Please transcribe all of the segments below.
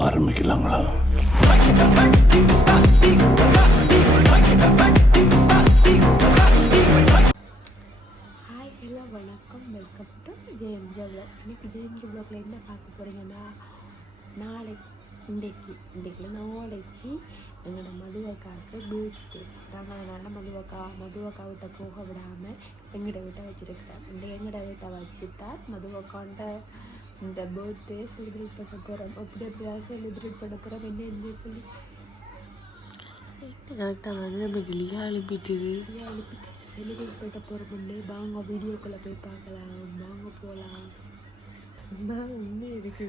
ஆரம்பிக்கலாங்களா? Hi hello வணக்கம், welcome to JMJ vlog. இன்னைக்கு ஜேஎம்ஜே வ்ளாக்ல என்ன பார்க்க போகிறீங்கன்னா, நாளைக்கு எங்களோட மதுவக்காவுக்கு பர்த்டே. நாங்கள் அதனால் மதுவக்கா விட்ட போக விடாமல் எங்கள்கிட்ட வீட்டை வச்சுருக்கிறேன். எங்கள்கிட்ட வீட்டை வச்சு தான் மதுவக்காண்ட இந்த பர்த்டே செலிப்ரேட் பண்ண போகிறோம். எப்படியாவது செலிப்ரேட் பண்ண போகிறோம். என்ன சொல்லி கரெக்டாக வந்து நம்மளுக்கு எழுப்பிட்டு செலிப்ரேட் பண்ண போகிறோம்னு வாங்க வீடியோக்குள்ளே போய் பார்க்கலாம். வாங்க போகலாம். நான் இன்னும் இருக்கு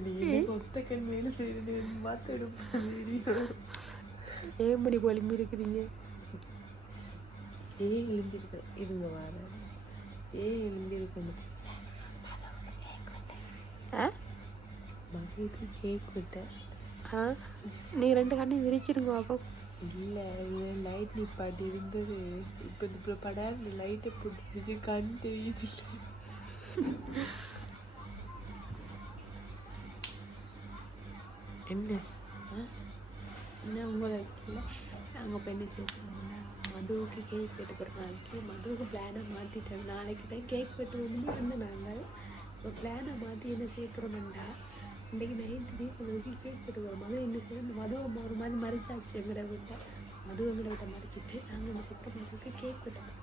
ஒத்த கண் வேலை செய்யணும் பார்த்துடும் வீடியோ. ஏன் மணி பொலிம்பி இருக்கிறீங்க? ஏன் எழுந்திருக்கேன் இருங்க வர ஏன் எழுந்திருக்கணும்? மகளுக்கு கேக் விட்டேன். நீ 2 கண்ணையும் விரிச்சிருங்க அப்போ. இல்லை லைட் நிப்பாட்டி இருந்தது. இப்போ இந்த படம் லைட்டை போட்டு கண் தெரியுது. என்ன உங்களுக்கு நாங்கள் இப்போ என்ன செய்யணும்னா, மதுவுக்கு கேக் வெட்ட போகிற நாளைக்கு மதுவுக்கு பிளானை மாற்றிட்டோம். நாளைக்கு தான் கேக் வெட்டுவோம்னு வந்து நாங்கள் இப்போ பிளானை மாற்றி என்ன செய்ய போகிறோம்டா, இன்றைக்கி நைட்டு மதுவுக்கு கேக் வெட்ட போகிறோம். மது என்ன செய்யணும், மதுவை ஒரு மாதிரி மறைச்சாச்சு எங்கட விட்ட. மது எங்கட விட்ட மறைச்சிட்டு நாங்கள் என்ன செய்ய மதுவுக்கு கேக் வெட்டோம்.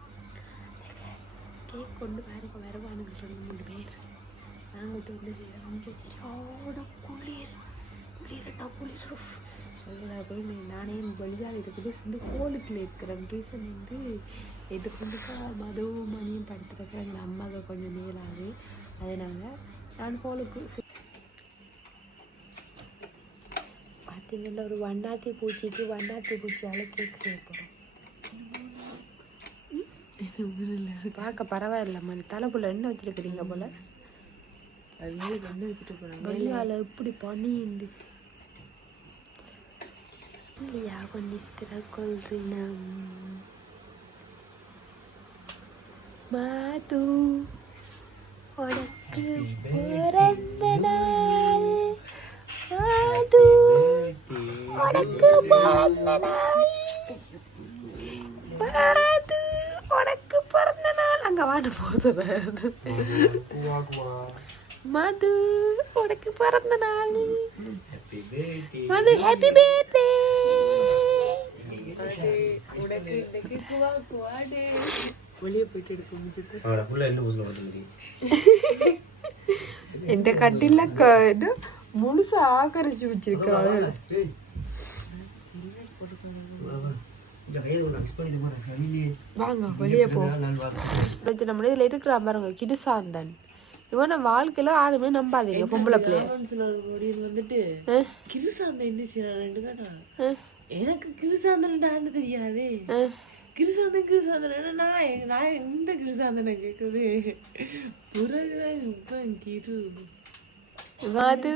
கேக் கொண்டு வருவானுங்க 2-3 பேர். நாங்கள் இப்போ என்ன செய்யறோம், சரியோட குளிரட்டா குளிர் சொல்கிறா போய் நானே வெளியால் இருக்குது வந்து கோலுக்குள்ள இருக்கிறேன். ரீசன் வந்து இது கொண்டுக்கா மதுவும் மணியும் படுத்துருக்கேன். எங்கள் அம்மாவுக்கு கொஞ்சம் மேலாது, அதனால் நான் கோலுக்கு பார்த்தீங்கன்னா ஒரு வண்டாத்தி பூச்சியால் கேக் செய்ய போகிறோம். பார்க்க பரவாயில்ல மணி தலைப்புள்ள என்ன வச்சுருக்குறீங்க போல். அது மேலே என்ன வச்சுட்டு போகிறாங்க வெளியால் இப்படி பண்ணிண்டு இல்லையா கொண்டித்திர கொள்றினம். மாது உனக்கு பிறந்த நாள், மாது உனக்கு பிறந்த நாள், மாது உனக்கு பிறந்த நாள். அங்கே வாண்டு போதும் மது உனக்கு பிறந்த நாள். மது ஹாப்பி பர்த்டே. உனக்கு இன்னைக்கு குவாடே வெளியே போயிட்டு எடுக்க முடியுது. எந்த கட்டில முழுசா ஆக்கரிச்சு வச்சிருக்காங்க. வாங்க வெளியே போ. நம்ம இதுல இருக்கிற பாருங்க கிடுசாந்தன். இவனை வாழ்க்கையில யாருமே நம்பாதீங்க. பொம்பளை பிள்ளைய வந்துட்டு கிருசாந்தன் என்ன செய்யறான் எனக்கு கிருசாந்தன் தெரியாது. கிருசாந்தன் நான் இந்த கிருசாந்தனை கேக்குது பிறகுதான் இப்ப கிரு அது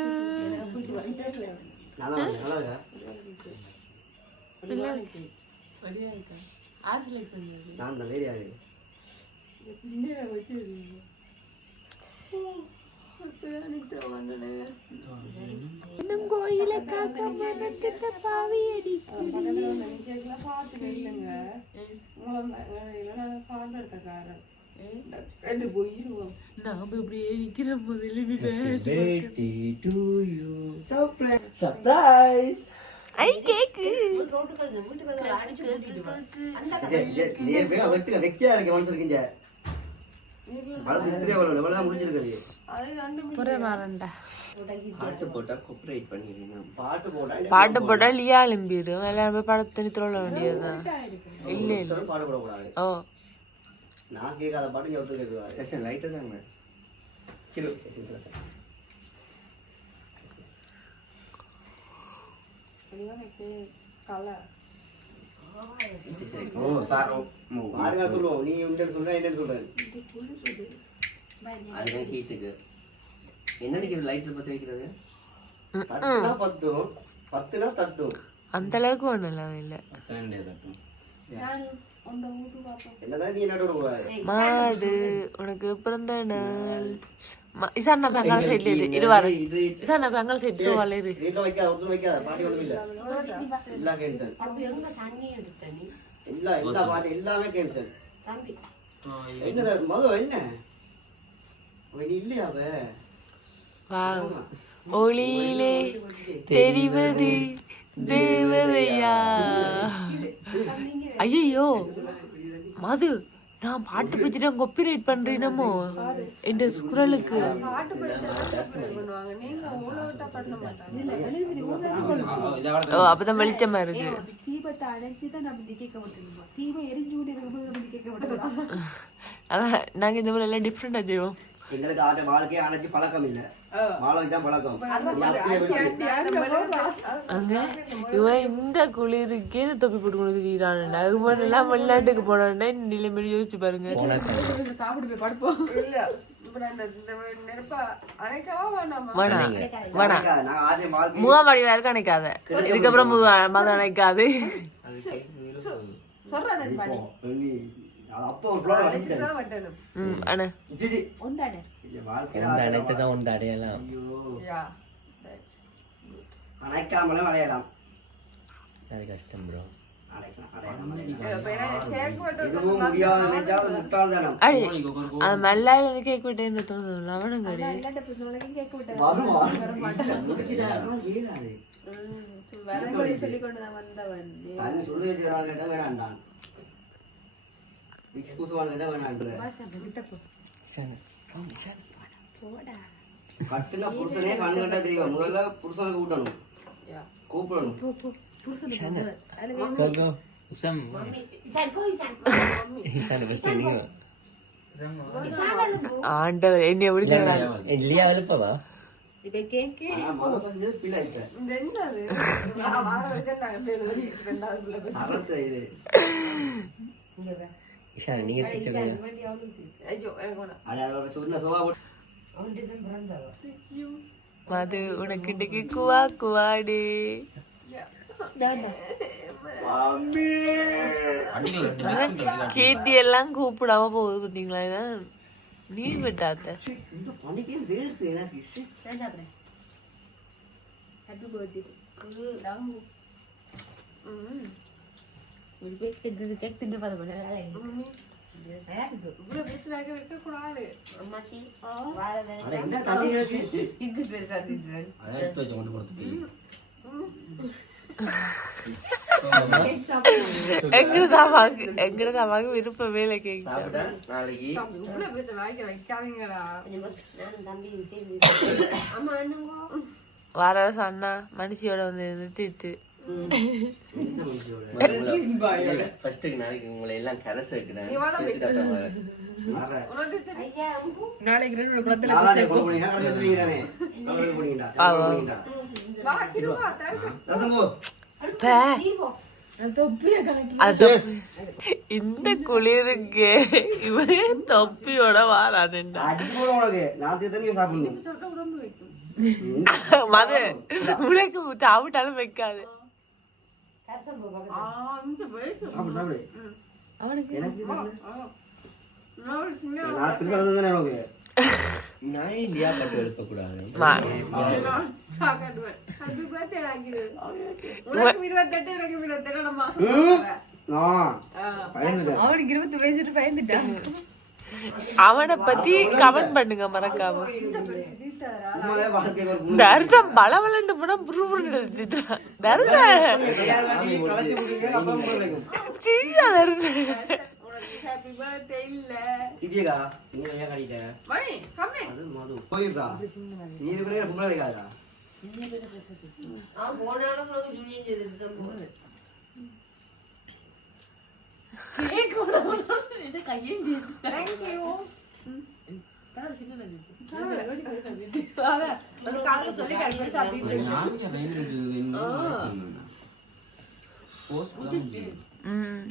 கோயில பாவி நாம இப்படியே நிக்கிற பாட்டு போட்டா லியா எழும்பிடும். எல்லாருமே படத்தை தோல வேண்டியதுதான். இல்ல இல்ல ஓ நான் கேட்காத பாட்டு லைட்டா தாங்க சொல்லுவோம். நீ சொல்ற என்ன சொல்ற அந்த அளவுக்கு ஒண்ணும் இல்ல. என்னதான் நீ என்னோட விடக்கூடாது. மாது உனக்கு பிறந்த நாள் இசானா பெங்கால் சைட்ல இரு வாரு இசானா பெங்கால் சைடு சோவால இரு வீட்டுல வைக்காத, ஒருத்தரும் வைக்காத, பாட்டி ஒண்ணும் இல்ல. எல்லாம் cancel. எல்லா பாட்டி எல்லாமே cancel. என்னது மது என்ன அவன் இல்லையா அவ? வாவ் ஒளியிலே தெரிவது தேவதையா. ஐயோ மது நான் பாட்டு பத்திட்டு காப்பிரைட் பண்றேனமோ இந்த குரலுக்கு. ஓ அப்பதான் வெளிச்சமா இருக்கு. அதான் நாங்க இந்த மாதிரி எல்லாம் டிஃப்ரெண்டா செய்வோம். எங்களுக்கு வாழ்க்கையை அணைச்சு பழக்கம் இல்ல, வாழ வச்சுதான் பழக்கம். அங்க இவன் இந்த குளிருக்கு எது தொப்பி போட்டு கொண்டு திரியிறான். அது மாதிரி எல்லாம் வெளிநாட்டுக்கு போனோன்னா நிலைமையில யோசிச்சு பாருங்க. முகாமடி வேறு அணைக்காத, இதுக்கப்புறம் மதம் அணைக்காது. அணைக்காமலும் அடையலாம், அது கஷ்டம் ப்ரோ. அது மெல்லாயில இருந்து கேக் விட்டேன்னு தோணுது. அவனும் கிடையாது கட்டுன புருஷனே கண்கண்டா தெய்வம். முதல்ல புருஷனுக்கு கூட்டணும், கூப்பிடணும். ஆண்டவர் என்னைய விடுங்க. இல்லையா எழுப்பவா நீங்க மது உனக்கு இன்னைக்கு குவா குவாடு. கீர்த்தி எல்லாம் கூப்பிடாம போகுது பாத்தீங்களா? இதான் நீ விட்டாத்த எங்கடதாவாக விருப்ப வேலை கேட்க வர அண்ணா மனுஷியோட வந்து நிறுத்திட்டு நாளைக்கு உங்களை எல்லாம் கரை சேர்க்கிறேன். இந்த குளிருக்கு இவன் தொப்பியோட வாரானுண்டா. மது உனக்கு சாப்பிட்டாலும் வைக்காது. அவனுக்கு நான் இல்லையா பட்டு எழுப்பக்கூடாது. அவனை பத்தி கமெண்ட் பண்ணுங்க மறக்காம. தர்சம் பலவலண்டு போனா புருபுரு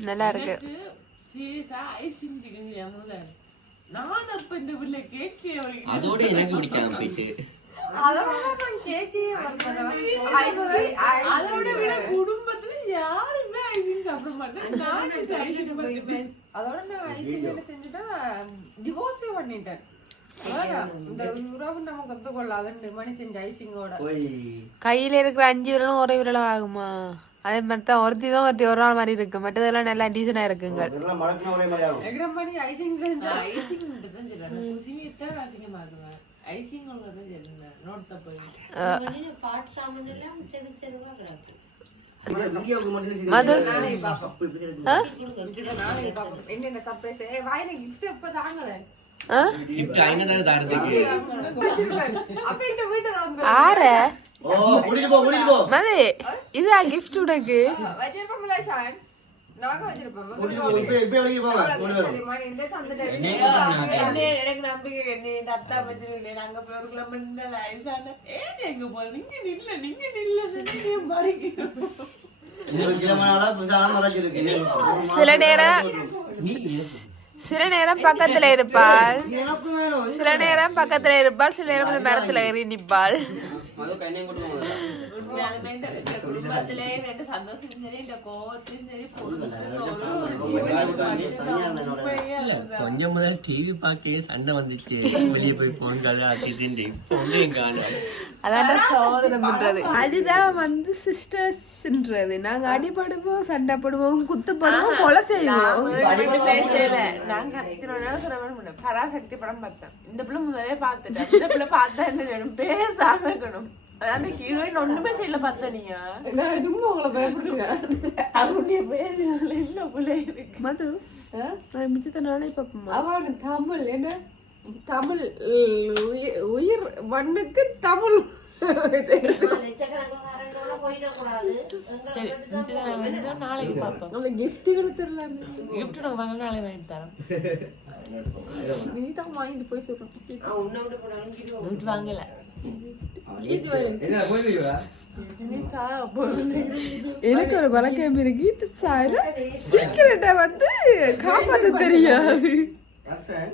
நல்லா இருக்கு. அதோட எனக்கு பிடிக்காம போயிட்டு குடும்பத்துல யாருமே ஐசிங் அதோட நான் ஐசிங் என்ன செஞ்சுட்டேன், டிவோர்ஸே பண்ணிட்டேன். இந்த உறவு நம்ம கத்துக்கொள்ளாதுன்னு மணி செஞ்ச ஐசிங்கோட. கையில இருக்கிற 5 விரலும் ஒரே விரலும் ஆகுமா? அதே மாதிரி தான் ஒருத்தி தான் ஒருத்தி ஒரு நாள் மாதிரி இருக்கு, மற்றதெல்லாம் நல்லா டீசனா இருக்குங்க. மணி ஐசிங் செஞ்சா ஐசிங் மட்டும் தான் சொல்றேன். குசிங்க இத்தனை அசிங்கமாக்குவேன். ஐசிங் ஒழுங்கா தான் சொல்லுங்க. நோட் தப்பு. பாட் சாமான் எல்லாம் செதுவா கிடக்கு. மது நாளைக்கு பாப்போம். என்னென்ன சர்ப்ரைஸ் வாயில கிஃப்ட் எப்ப தாங்கல gift வாங்கினதா தாரதுக்கு. அப்ப இந்த வீட்டை தான் ஆற ஓ கூட்டிட்டு போ. மது இதா gift உனக்கு வச்சிருப்போம்ல சார், நாங்க வச்சிருப்போம். இப்ப வெளிய போங்க. மணி இந்த சந்தட எனக்கு நம்பிக்கை என்ன இந்த அத்தா வச்சிருக்கேன். நாங்க போய் ஒரு கிலோமீட்டர் ஐசான எங்க போறீங்க? நீங்க நில்ல மறைக்கு. சில நேரம் பக்கத்துல இருப்பாள், சில நேரம் பக்கத்துல இருப்பாள், சில நேரம் இந்த மரத்துல ஏறி நிப்பாள். குடும்பத்திலே ரெண்டு சந்தோஷம் சரி, இந்த கோவத்தையும் சரி, கொஞ்சம் முதல் டிவி பார்க்கவே சண்டை வந்துச்சு. வெளியே போய் போன் கதை ஆக்கிட்டு அதான் சோதனை பண்றது. அதுதான் வந்து சிஸ்டர்ஸ்ன்றது. நாங்க அடிபடுவோம், சண்டை போடுவோம், குத்துப்படுவோம், கொலை செய்வோம். நாங்க பராசக்தி படம் பார்த்தேன். இந்த பிள்ளை முதலே பார்த்துட்டேன். இந்த பிள்ளை பார்த்தா என்ன வேணும், பேசாம இருக்கணும். அந்த ஹீரோயின் ஒண்ணுமே செய்யல பார்த்த நீங்க. நான் சும்மா உங்களை பயப்படுறேன். அவனுடைய பேர் என்ன பிள்ளை இருக்கு. மது மிச்சத்தை நானே பார்ப்போம். அவன் தமிழ் என்ன தமிழ் உயிர் மண்ணுக்கு தமிழ் லட்சக்கணக்கான போயிடக்கூடாது. சரி, நாளைக்கு பார்ப்போம். அந்த கிஃப்ட்டுகளை தெரியல. கிஃப்ட் நாங்க வாங்க நாளைக்கு வாங்கி தரோம். நீ தான் வாங்கிட்டு போய் சொல்றேன். உன்னை விட்டு போனாலும் கிஃப்ட் வாங்கல. எனக்கு ஒரு வழக்கம் இருக்கு, சீக்கிரட்டா வந்து காப்பாத்த தெரியாது. சரி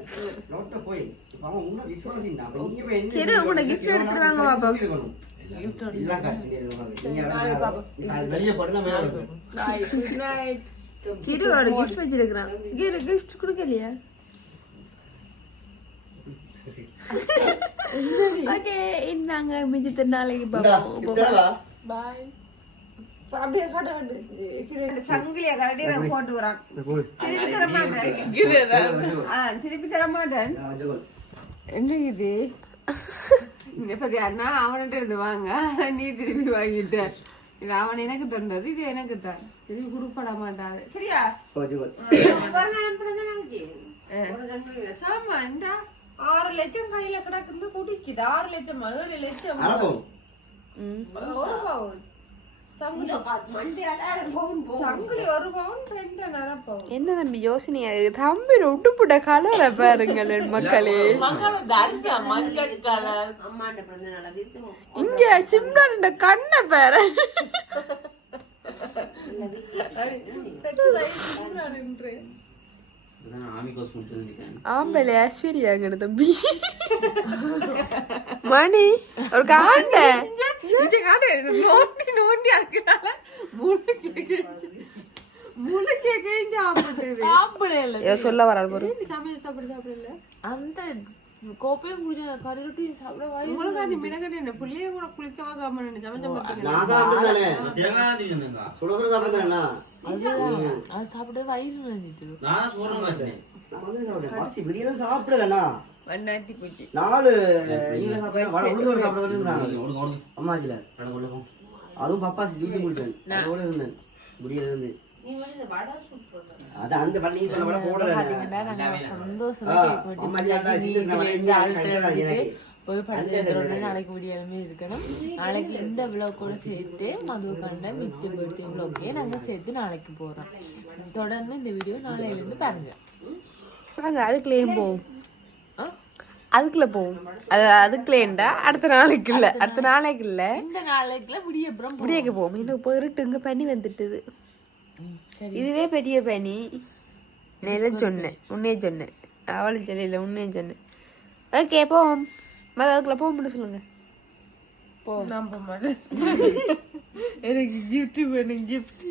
உன கிஃப்ட் எடுத்துருவாங்க பாப்போம். சிறு ஒரு கிஃப்ட் வச்சிருக்கான். கிஃப்ட் கொடுக்கலையா? ஓகே, நாங்க மிச்சத்தை நாளைக்கு பாப்போம். பாய். அப்படியே போட்டோ சங்கிலியா கரடி நான் போட்டு வரான். திருப்பி தர மாட்டேன். திருப்பி தர மாட்டேன். என்ன இது பத்தியா? அவன்கிட்ட இருந்து வாங்க, நீ திருப்பி வாங்கிட்ட. இது அவன் எனக்கு தந்தது, இது எனக்கு தான். திருப்பி கொடுக்கப்பட மாட்டாது. சரியா? சாமா இந்த 6 லட்சம் கையில கிடக்குது குடிக்குது. 6 லட்சம் 7 லட்சம் ஒரு பவுன் சங்கிலி 1 பவுன் 2.5 பவுன். என்ன தம்பி யோசனையா இருக்கு? தம்பி உட்டுப்புட்ட கலரை பாருங்கள் மக்களே. அம்மாண்ட பிறந்த நாள் அது இருக்கும். இங்க சிம்ரன் கண்ணை பாரு. ஆம்பளை ஐஸ்வர்யாங்க தம்பி. மணி ஒரு காண்ட நோண்டி அதுக்குனால சொல்ல வராது பாரு. சாப்பிடல அந்த கோப்பையை முடிஞ்ச கறி ரொட்டி சாப்பிட வாய் உங்களுக்கு மினகட்டு என்ன புள்ளிய கூட குளிக்கவா காமன்னு அது சாப்பிட வயிறு வந்துட்டு சாப்பிடலண்ணா வண்ணாத்தி போச்சு. 4 அம்மாச்சில அதுவும் பப்பாசி ஜூஸ் குடிச்சேன். அதோட இருந்தேன் முடியல இருந்து. அது அந்த பண்ணி சொன்ன கூட போடல. போய் படுத்து நாளைக்கு விடியாலுமே இருக்கணும். நாளைக்கு இந்த விளக்கோட சேர்த்து மது கண்ட மிச்சம் பர்த்டே விளக்கே நாங்க சேர்த்து நாளைக்கு போறோம். தொடர்ந்து இந்த வீடியோ நாளையில இருந்து பாருங்க. அதுக்குள்ளேயும் போவோம், அதுக்குள்ள போவோம். அதுக்குள்ளேண்டா அடுத்த நாளைக்கு இல்ல, அடுத்த நாளைக்கு இல்ல, இந்த நாளைக்குள்ள முடியக்கு போவோம். இன்னும் போயிட்டு இங்க பனி வந்துட்டுது. இதுவே பெரிய பனி. நான் சொன்னேன், உன்னே சொன்னேன், அவளும் சொல்லல, உன்னையும் சொன்னேன். ஓகே போவோம். அதுக்குள்ள போக முடியும் சொல்லுங்க. போ. நம்ப மாட்டேன். எனக்கு கிஃப்ட் வேணும், கிஃப்ட்.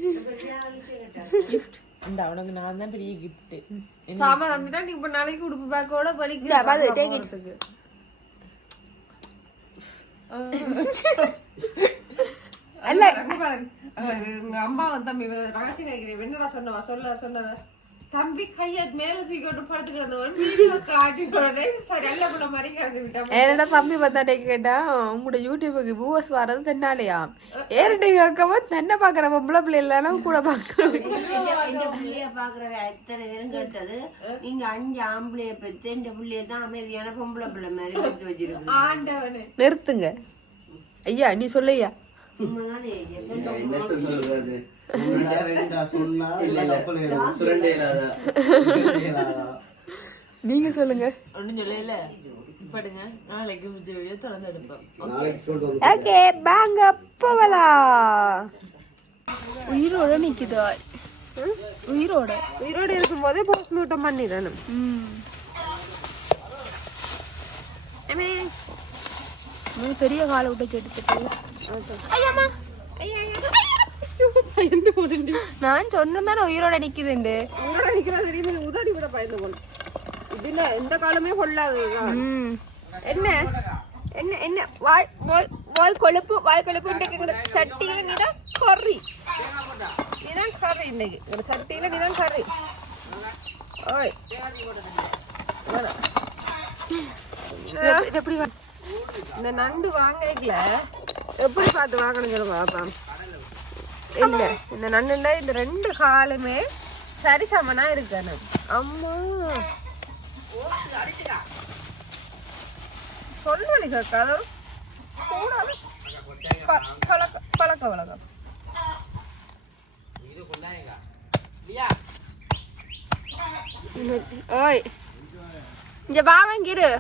கிஃப்ட் இந்த உனக்கு நான் தான் பெரிய கிஃப்ட் சாமான் வந்துட்டா நீ இப்ப நாளைக்கு உடுப்பு பேக்கோட இல்ல, பாரு, take it. படிக்கிறதுக்கு அல்ல எங்க அம்மா வந்து தம்பி ரகசியம் கேட்கிறேன் என்னடா சொன்னவா சொன்னத தம்பி கைய மேல தூக்கிட்டு படுத்துக்கிறதவன் வீடியோ காட்டி சரி நல்ல பிள்ளை மாதிரி கிடந்து விட்டான். என்னடா தம்பி பார்த்தாட்டே கேட்டா உங்களோட யூடியூபுக்கு வியூவர்ஸ் வர்றது தன்னாலையா ஏறிட்டு கேட்கவோ தன்னை பாக்குற பொம்பளை பிள்ளை இல்லைன்னா கூட பாக்குறோம். இந்த பிள்ளைய பாக்குற எத்தனை பேரும் கேட்டது நீங்க 5 ஆம்பளைய பெற்று இந்த பிள்ளைய தான் அமைதியான பொம்பளை பிள்ளை மாதிரி பெற்று வச்சிருக்கு. ஆண்டவனே நிறுத்துங்க ஐயா, நீ சொல்லையா. உண்மைதானே? என்னத்த சொல்றது? சொன்னா இல்ல சுரண்டே இல்லாத. நீங்க சொல்லுங்க. ஒன்னும் சொல்லல படுங்க நாளைக்கு வீடியோ தொடர்ந்து எடுப்போம். நாளைக்கு சொல்றோம். ஓகே வாங்க போகலாம். உயிரோட நிக்குதா? உயிரோட இருக்கும்போதே போஸ்ட்மார்ட்டம் பண்ணிடணும். பெரிய காலை விட்டு எடுத்துட்டு நான் சொன்னேன் உயிரோட நிக்குதுண்டு. உங்களோட நிக்கிறது தெரியுது உதவி விட பயந்து போகணும். இதுல எந்த காலமே கொள்ளாது. என்ன என்ன என்ன வாய் கொழுப்பு இன்னைக்கு சட்டியில நீதான் கறி இன்னைக்கு சட்டியில நீதான் கறி. ஓய் எப்படி இந்த நண்டு வாங்கல எப்படி பார்த்து வாங்கணும் சொல்லுங்க பாப்பா. இல்ல இந்த நண்டுல இந்த 2 காலுமே சரி சமனா இருக்கணும். அம்மா சொல்லுவனி கேட்காத பழக்க வழக்கம். ஓய் இங்க வா வாங்கிரு.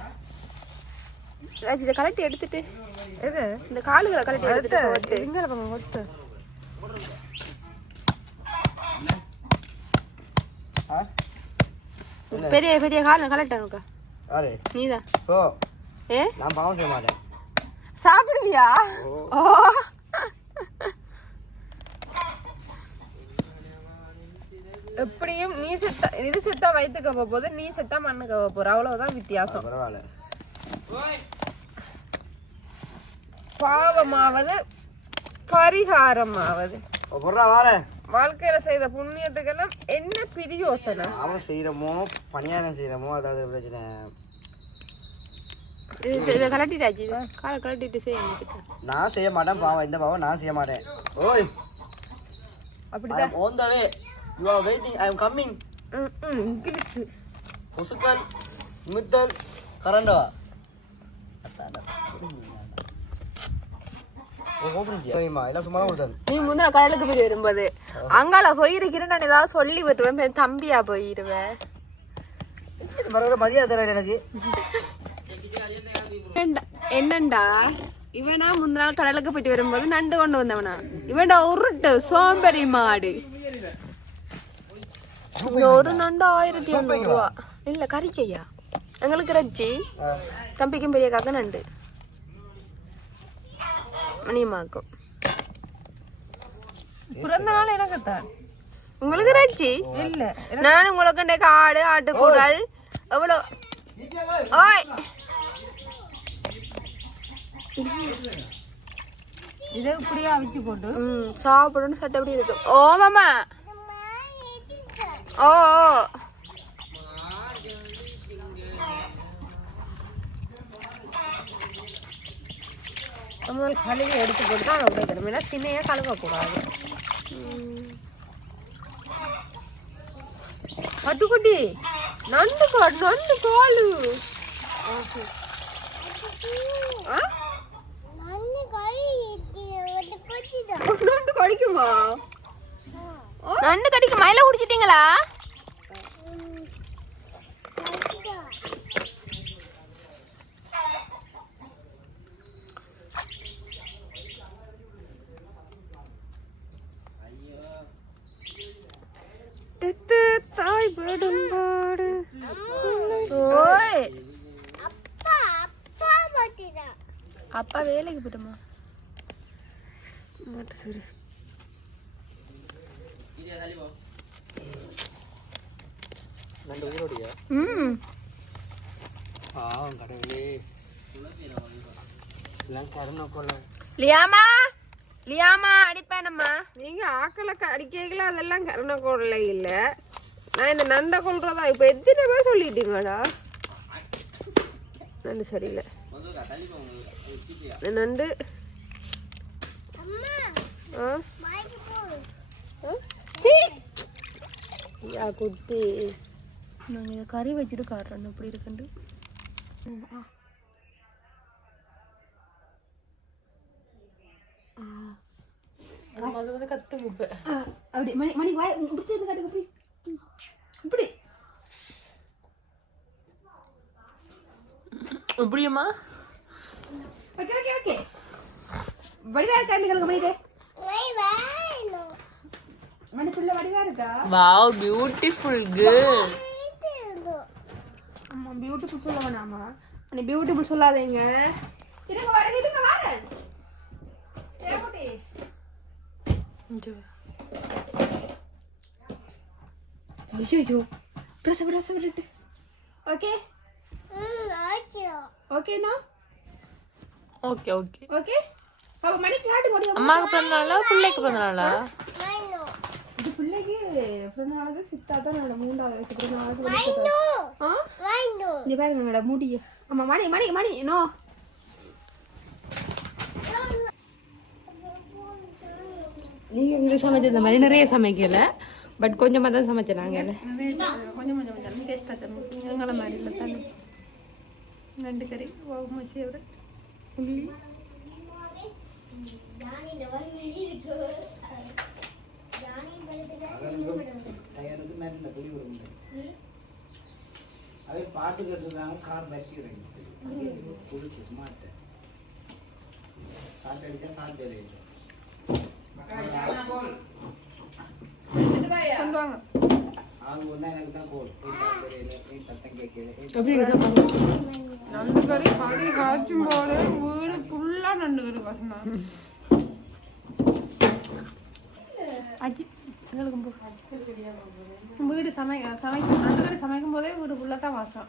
இதை கலட்டி எடுத்துட்டு எது இந்த காலுகளை கலட்டி எடுத்துட்டு எங்க ஒத்து பெரிய பெரிய கால கலட்டானுக்கா யாரு நீதான். ஓ ஏ நான் பாவம் செய்ய மாட்டேன். சாப்பிடுவியா? ஓ எப்படியும் நீ செத்தா இது செத்தா வயிற்றுக்கு போக போது நீ செத்தா மண்ணுக்கு போற அவ்வளவுதான் வித்தியாசம். பரவாயில்ல. பாவமாவது பரிகாரமாவது பொருளா வார வாழ்க்கையில செய்த புண்ணியத்துக்கெல்லாம் என்ன பிரியோசனை? அவன் செய்யறமோ பணியாரம் செய்யறமோ அதாவது பிரச்சனை. இதை கலட்டிட்டாச்சு. காலை கலட்டிட்டு செய்ய நான் செய்ய மாட்டேன் பாவம். இந்த பாவம் நான் செய்ய மாட்டேன். ஓய் அப்படிதான் on the way. You are waiting. I am coming. English முசுக்கல் முத்தல் கரண்டா நீ முந்தின கடலுக்கு போய் வரும்போது அங்கால போயிருக்கிறேன் நான் ஏதாவது சொல்லி விட்டுருவேன். தம்பியா போயிருவேன். மரியாதை எனக்கு என்னண்டா இவனா முந்தின நாள் கடலுக்கு போயிட்டு வரும்போது நண்டு கொண்டு வந்தவனா இவன்டா உருட்டு சோம்பேறி மாடு. இந்த ஒரு நண்டு 1800 ரூபா. இல்ல கறிக்கையா எங்களுக்கு ரச்சி தம்பிக்கும் பெரிய காக்க நண்டு மணியமாக்கும். பிறந்த நாள் எனக்கு தான் உங்களுக்கு ரச்சி இல்ல. நானும் உங்களுக்கு காடு ஆட்டுக்குடல் எவ்வளோ. ஓய் இதை இப்படியே அவிச்சு போட்டு சாப்பிடணும் சட்டை எப்படி இருக்கு. ஓ மாமா ஓ நம்ம கழுவி எடுத்து போட்டு தான் அதை உடைக்கணும். ஏன்னா சின்னையா கழுவக்கூடாது. கட்டுக்குட்டி நண்டு காலு நண்டு கடிக்குமா? நண்டு கடிக்கு மயில குடிச்சிட்டீங்களா? தாய் படும்பாடு. ஓய் அப்பா வேலைக்கு போட்டுமா சரி நண்டு உயிரோடியா ம் பாவம் கடவுளே எல்லாம் கருணை போல லியாமா அடிப்பேனம்மா. நீங்க ஆக்களை அடிக்கல அதெல்லாம் கருணை கொள்ளை இல்ல. நான் இந்த நண்டை கொள்றதா இப்ப எத்தனை பேர் சொல்லிட்டீங்கடா. நண்டு சரியில்லை. நண்டு குட்டி நாங்கள் இதை கறி வச்சுட்டு காட்டுறோம் எப்படி இருக்குண்டு. அது வந்து கத்து முப்பை அப்படி மணி மணி வாய் பிடிச்சி காட்டுங்க அப்படி இப்படி எப்படியம்மா? ஓகே ஓகே ஓகே வடிவா இருக்கா கேளுங்க மணிக்கு மணிக்குள்ள வடிவா இருக்கா? Wow beautiful girl. அம்மா பியூட்டிஃபுல் சொல்ல வேணாமா? நீ பியூட்டிஃபுல் சொல்லாதீங்க. இருங்க வரேன் இருங்க வரேன். ஏகுடி ஐயோ பிரச பிரச விட்டு ஓகே ஓகேண்ணா ஓகே ஓகே ஓகே அப்ப மணிக்கு காட்டு முடியும். அம்மாவுக்கு பிறந்தநாளா பிள்ளைக்கு பிறந்தநாளா? இது பிள்ளைக்கு பிறந்தநாளுக்கு சித்தா தான் நல்ல 3வது வயசு பிறந்தநாளுக்கு இங்க பாருங்க மேடம் மூடிய. ஆமா மணி மணி மணி நோ நீங்கள் எங்களுக்கு சமைச்ச மாதிரி நிறைய சமைக்கல பட் கொஞ்சமாக தான் சமைச்சேன் நாங்கள் கொஞ்சம் கொஞ்சம் டேஸ்ட்டாக எங்களை மாதிரி இல்லை தண்ணி நண்டு கறி ஃபேவரட் உள்ளி பாட்டு கேட்டுருக்காங்க கார் வைக்கிறேன் மாட்டேன் சாப்பிட்டு அடிச்சா சாப்பிட்டு நண்டு கறி கறி காய்ச்சும் போது வீடு ஃபுல்லா நண்டு கறி பசங்க வீடு சமைக்கும் நண்டு கறி சமைக்கும் போதே வீடு ஃபுல்லா தான் வாசம்.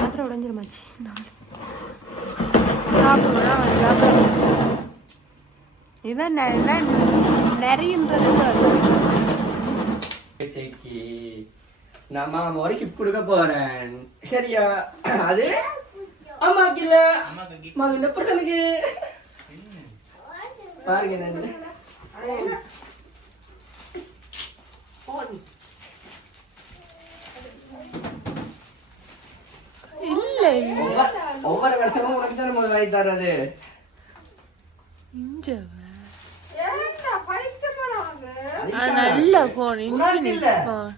பாத்திரம் உடஞ்சிருமாச்சு இதான் நிறையன்றது நான் மாமா ஒரு கிஃப்ட் கொடுக்க போறேன் சரியா? அது அம்மாக்கு இல்ல மகன் பர்சனுக்கு பாருங்க நண்டு இல்ல ஒவ்வொரு வருஷமும் உனக்கு தான் முதல் வாங்கி தர்றது. நல்ல போன் இன்ஃபினிக்ஸ் போன்.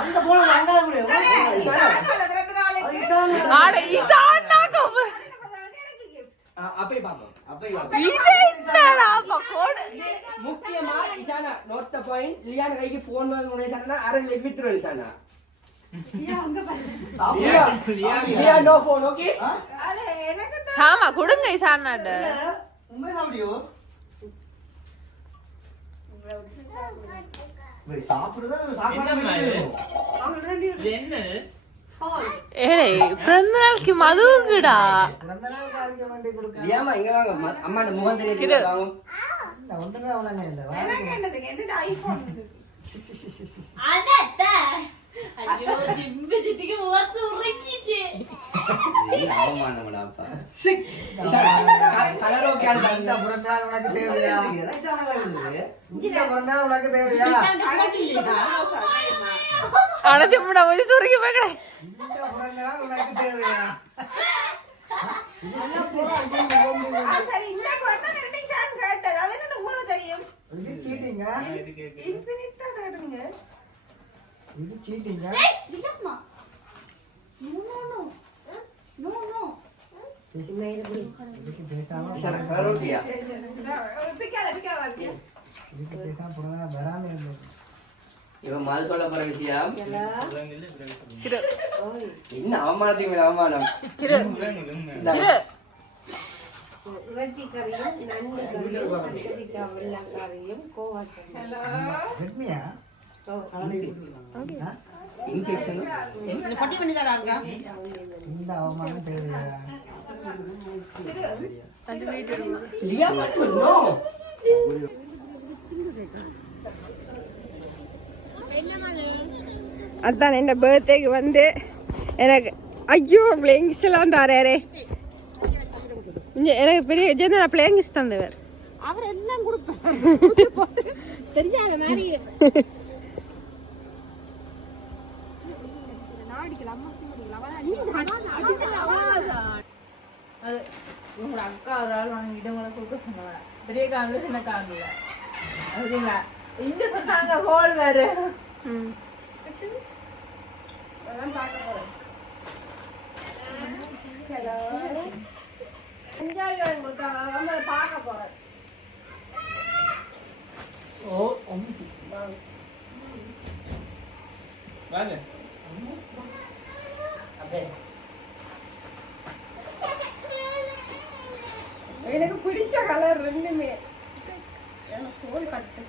அந்த போன அங்க கூட ஆட இசானா கப் அப்பே பாப்போம் அப்பே இது என்னடா பக்கோட முக்கியமா இசானா நோட் தி பாயிண்ட் லியானா கைக்கு ஃபோன் வாங்குன இசானா அரல வித்ரோ இசானா லியா நோ ஃபோன் ஓகே அட எனக்கு சாமா கொடுங்க இசானாட உண்மை சாப்பிடியோ வே சாப்பிடுறதா சாப்பிடுறது என்ன ஏய் பிறந்தநாளுக்கு மதுவுக்குடா பிறந்த நாள் காரிக்க வேண்டி கொடுக்க லியாமா இங்க வாங்க அம்மாட முகம் தெரியல வாங்க நான் ஒண்ணுமே அவளங்க இல்ல எனக்கு என்னது ஐபோன் அதட்ட ஐயோ ஜிம்பிதிக்கு மூச்சு உருக்கிட்டு அவமானமடாப்பா கலர் ஓகே இந்த பிறந்த நாள் உனக்கு தேவையா இந்த பிறந்த நாள் உனக்கு தேவையா அடச்சமுடா போய் சுருக்கி போய்க்கடா இந்த பிறந்த நாள் உனக்கு தேவையா சரி இந்த கொட்ட ரெண்டிங் சார் கேட்டது அது என்ன உங்களுக்கு தெரியும் இது சீட்டிங்க இன்ஃபினிட் தான் கேட்டீங்க இது சீட்டிங்க விடம்மா நோ இதுக்கு பேசாம கலர் ஓகேயா பிக்காத இதுக்கு பேசாம பிறந்த நாள் வராம இருந்தது இவன் மறு சொல்ல போற விஷயம் கிரு என்ன அவமானத்துக்கு மேல அவமானம். இறைச்சி கறியும் நண்டு கறியும் கத்திரிக்காய் வெள்ளக்காரியும் இன்ஃபெக்ஷன் இந்த அவமானம் தேவையா? லியா மட்டும் நோ. அதான் என்ன பர்த்டேக்கு வந்து எனக்கு ஐயோ பிளேங்கிஸ் எல்லாம் தராரே. எனக்கு பெரிய ஜெயந்தா பிளேங்கிஸ் தந்தவர். அவர் எல்லாம் கொடுப்பாரு தெரியாத மாதிரி அது உங்களோட அக்கா ஒரு ஆள் வாங்கிட்டு உங்களை கொடுக்க சொன்னாங்க. பெரிய காமில் சின்ன காமில் அப்படிங்களா இங்க சொன்னாங்க ஹோல் வேறு. அதெல்லாம் பார்க்க போறேன். அஞ்சாறு வாங்கி கொடுத்தாங்க வந்து அதை பார்க்க போறேன். ஓ வாங்க அப்படியே எனக்கு பிடிச்ச கலர் ரெண்டுமே. எனக்கு சோல் கட்டு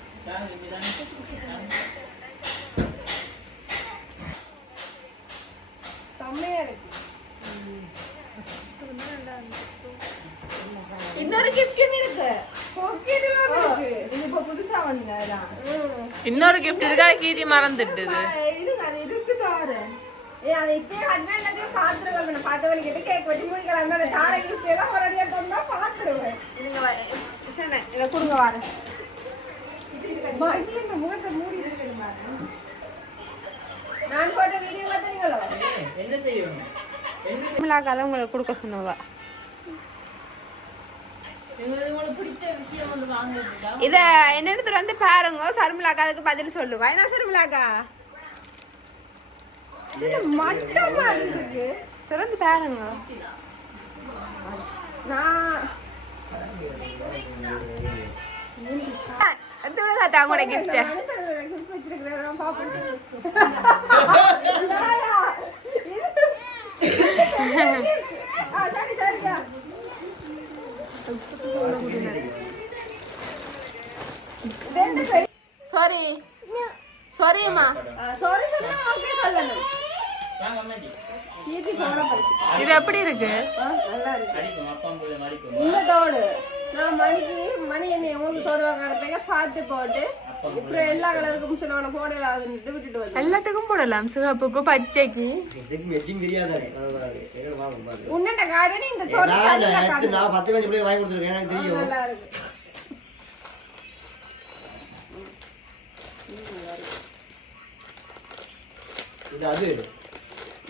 செம்மையா இருக்கு. இன்னொரு கிஃப்டும் இருக்கு. பாக்கெட்லாம் இருக்கு. இது இப்ப புதுசா வந்ததா. இன்னொரு கிஃப்ட் இருக்கா கீதி மறந்துட்டுது. இருங்க அது இருக்குதாரு. அதை இப்பயே கட்டினா எல்லாத்தையும் பாத்துருவேன். பார்த்தவழி கிட்ட கேக் வெட்டி முடிக்கலாம். அந்த தார கிஃப்ட் எல்லாம் ஒரு அடியா தந்தா பாத்துருவேன். இதை கொடுங்க வாரு. முகத்தை மூடி இருக்கணும் பாரு. நான் போட்ட வீடியோ பார்த்தீங்களோ? என்ன செய்யணும்? தமிழாக்கால உங்களுக்கு கொடுக்க சொன்னவா. உங்களுக்கு பிடிச்ச விஷயம் ஒன்று வாங்கிட்டா இத என்ன எடுத்துட்டு வந்து பாருங்க. சர்மிளாக்கா அதுக்கு பதில் சொல்லுவா. என்ன சர்மிளாக்கா மட்டமா இருக்கு. திறந்து பாருங்க. நான் உங்களோட கிஃப்ட் கிஃப்ட் வச்சிருக்கிறேன் பாப்பேன். சரி சரிக்கா. சாரி சாரிம்மா. சாரி சொன்னா ஓகே சொல்லணும். வாங்க அம்மாஜி. கீதி போற படிச்சு. இது எப்படி இருக்கு? நல்லா இருக்கு. அடிக்கும் அப்பா போல மாறிக்கும். இந்த தோடு நான் மணி என்ன உங்களுக்கு தோடு வாங்குறப்ப பார்த்து போட்டு அப்புறம் எல்லா கலருக்கும் சொன்ன போடலாதுன்னு விட்டுட்டு வந்து எல்லாத்துக்கும் போடலாம். சிவப்புக்கு பச்சைக்கு இதுக்கு மெஜிங் தெரியாதானே? எங்க வாங்க பாருங்க. உன்னட்ட காரணி இந்த தோடு சரியா காட்டு. நான் 10 மணி பிள்ளை வாங்கி கொடுத்துருக்கேன். எனக்கு தெரியும். நல்லா இருக்கு. இது அது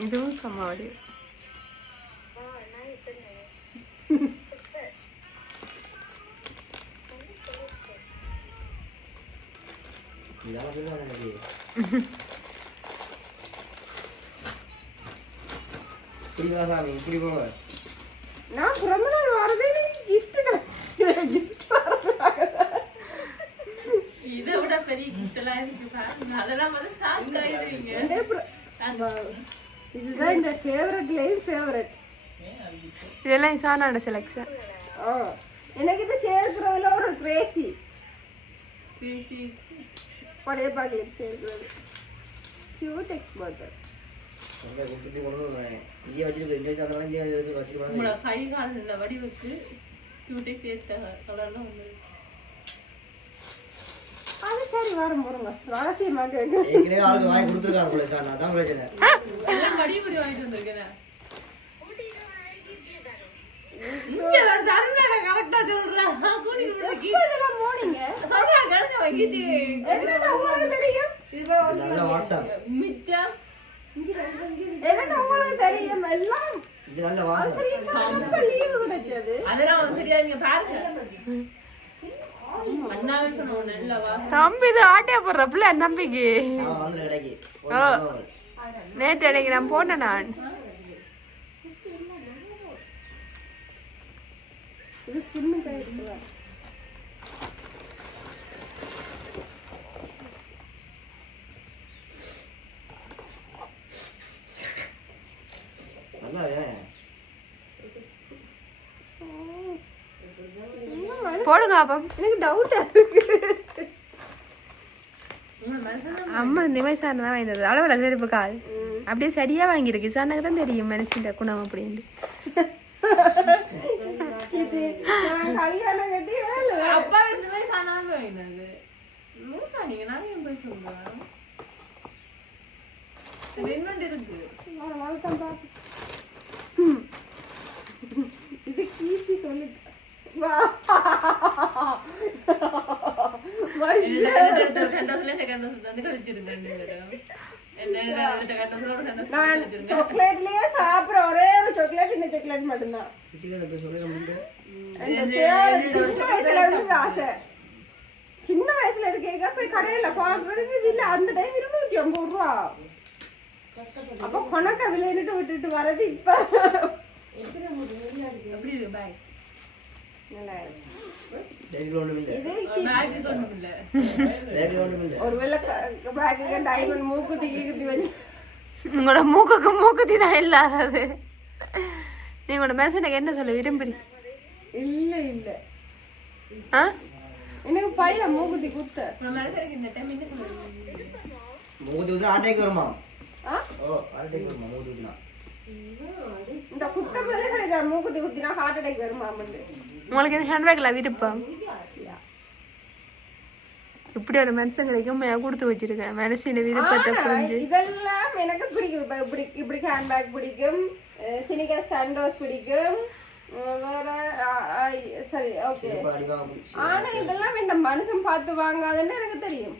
இதுவும் சமாளி. இதெல்லாம் சொல்லுவாங்க எனக்கு. இப்படி வா சாமி, இப்படி போங்க. நான் பிறந்த நாள் வரதே கிஃப்ட் இதை விட பெரிய கிஃப்ட் எல்லாம் இருக்கு பாருங்க. அதெல்லாம் வந்து சாப்பிட்டாயிருவீங்க. இதுதான் இந்த ஃபேவரட்லயும் ஃபேவரட். இதெல்லாம் இசானோட செலக்ஷன். எனக்கு இது சேர்க்கிறதுல ஒரு கிரேசி பேசி பழைய பாக்கெட் சேர்க்கிறது. Cute expert. எங்க குட்டி கொண்டு வந்தேன். இங்கே வச்சிட்டு இங்கே வச்சாதான் இங்கே வச்சிட்டு போறாங்க. உங்களோட கை கால வடிவுக்கு கியூட்டை சேர்த்த கலர்லாம் வந்து அது சரி வரும் போறோங்க. ரகசியமா கேட்கு. ஏற்கனவே ஆளுக்கு வாங்கி கொடுத்துருக்காங்க போல சார். அதான் பிரச்சனை. எல்லாம் வடி வாங்கிட்டு வந்திருக்கேன். இங்க வந்து அதுல கரெக்ட்டா சொல்றேன். கூடி இதெல்லாம் மோர்னிங் சொல்றாங்க எடுங்க வைக்கிது. என்னடா உங்களுக்கு தெரியும்? இது நல்ல வாசம். மிச்சம் என்னடா உங்களுக்கு தெரியும் எல்லாம். இது நல்ல வாசம். சரி நம்ம லீவு கிடைச்சது. அதெல்லாம் சரியா நீங்க பாருங்க. அண்ணாவே சொன்னோம் நல்ல வா. தம்பி இது ஆட்டியா போடுற பிள்ளை நம்பிக்கை. நான் வந்து கடைக்கு. நேற்று அன்னைக்கு நான் போனேன். நான் இது ஸ்கின் கையில போடுங்க அப்போ. எனக்கு டவுட்டா இருக்கு. அம்மா நிமைசான தான் வாங்கினது. அளவுல செருப்பு கால் அப்படியே சரியா வாங்கியிருக்கு. சாணக்கு தான் தெரியும் மனுஷன் குணம் அப்படின்ட்டு. இது நான் கல்யாணம் கட்டி வேலை அப்பா விசமே சாணம் வாங்கினது. லூசா நீங்க நாங்க ஏன் போய் சொல்றோம்? ரெண்டு இருக்கு. இது கீர்த்தி சொல்லு. நான் சாக்லேட்லயே சாப்பிடுற ஒரே ஒரு சாக்லேட் இந்த சாக்லேட் மட்டும்தான். சின்ன வயசுல இருந்து ஆசை. சின்ன வயசுல இருக்கேங்க போய் கடையில பாக்குறது இல்ல. அந்த டைம் 250 ரூபா. அப்ப கொணக்க விளையாடிட்டு விட்டுட்டு வரது இப்ப எப்படி இருக்கு பாய்? நல்லா இருக்கு. இது பேக் ஒண்ணும் இல்ல. ஒருவேளை பேக்கு டைமண்ட் மூக்குத்தி கீக்குத்தி வச்சு உங்களோட மூக்குத்தி தான் இல்லாதது. நீங்களோட மனுஷனுக்கு என்ன சொல்ல விரும்புறீ? இல்ல இல்ல ஆ எனக்கு பையில மூக்குத்தி குத்த இந்த டைம் என்ன சொல்றீங்க? மூக்குத்தி ஆட்டைக்கு வருமா? ஆ? ஆட்டைக்கு வருமா மூக்குத்தினா? இந்த குத்தம் மூக்குத்தி குத்தினா ஹார்ட் அட்டாக் வருமா? உங்களுக்கு இந்த ஹேண்ட்பேக்ல விருப்பம்? இப்படி ஒரு மனுஷன் கிடைக்கும் கொடுத்து வச்சிருக்கேன். மனுஷன் விருப்பத்தை புரிஞ்சு இதெல்லாம் எனக்கு பிடிக்கும். இப்படி இப்படி ஹேண்ட்பேக் பிடிக்கும், சினிகாஸ் கேண்டோஸ் பிடிக்கும், வேற சரி ஓகே. ஆனா இதெல்லாம் இந்த மனுஷன் பார்த்து வாங்காதுன்னு எனக்கு தெரியும்.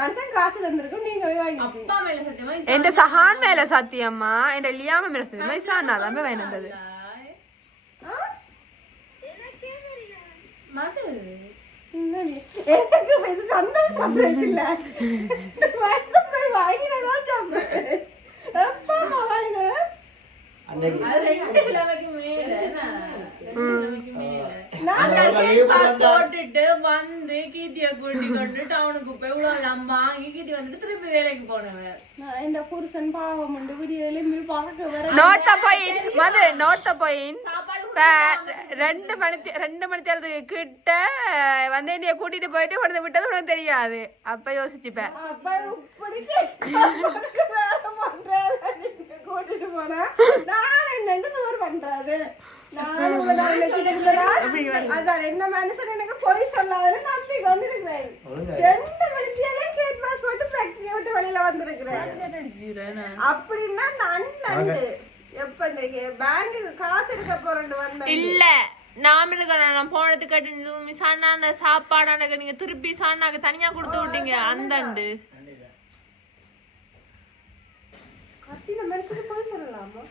மனுஷன் காசு தந்திருக்கும், நீங்க போய் வாங்கி. அப்பா மேல சத்தியமா என் சஹான் மேல சத்தியம்மா, என் லியாம மேல சத்தியமா இசானா தான் வேணுன்றது. மது எனக்கு இது தந்த சர்ப்ரைஸ் இல்ல. போய் வாங்கினா சர்ப்ரைஸ். எப்ப வாங்கின அன்னைக்கு அது 2 கிலோமீட்டருக்கு மேல நான் போட்டுட்டு வந்து கீர்த்திய கூட்டி கொண்டு டவுனுக்கு போய் இவ்வளவு வாங்கி கீர்த்தி வந்துட்டு திரும்பி வேலைக்கு போனவன். நான் இந்த புருஷன் பாவம் உண்டு விடிய எழும்பி பறக்க வர நோட்ட போயின் மது நோட்ட போயின் 2 மணி கிட்ட வந்து என்னைய கூட்டிட்டு போயிட்டு உடனே விட்டது உனக்கு தெரியாது. அப்ப யோசிச்சுப்பேன். அப்ப இப்படி வேலை பண்றேன். நீங்க கூட்டிட்டு போனா நான் என்னன்னு சோறு பண்றாது. அதான் என்ன மனுஷன் எனக்கு பொய் சொல்லாதுன்னு நம்பி வந்திருக்கிறேன். 2 மணித்தியாலே கேட் பாஸ் போட்டு ஃபேக்டரி விட்டு வெளியில வந்திருக்கிறேன். அப்படின்னா நண்டு எப்ப இந்த பேங்குக்கு காசு எடுக்க போறேன்னு வந்தேன். இல்ல நான் போனதுக்கு கட்டு சாணான சாப்பாடான நீங்க திருப்பி சாணாக்கு தனியா கொடுத்து விட்டீங்க. அந்த கத்தின மனுஷனுக்கு பொய் சொல்லலாமா?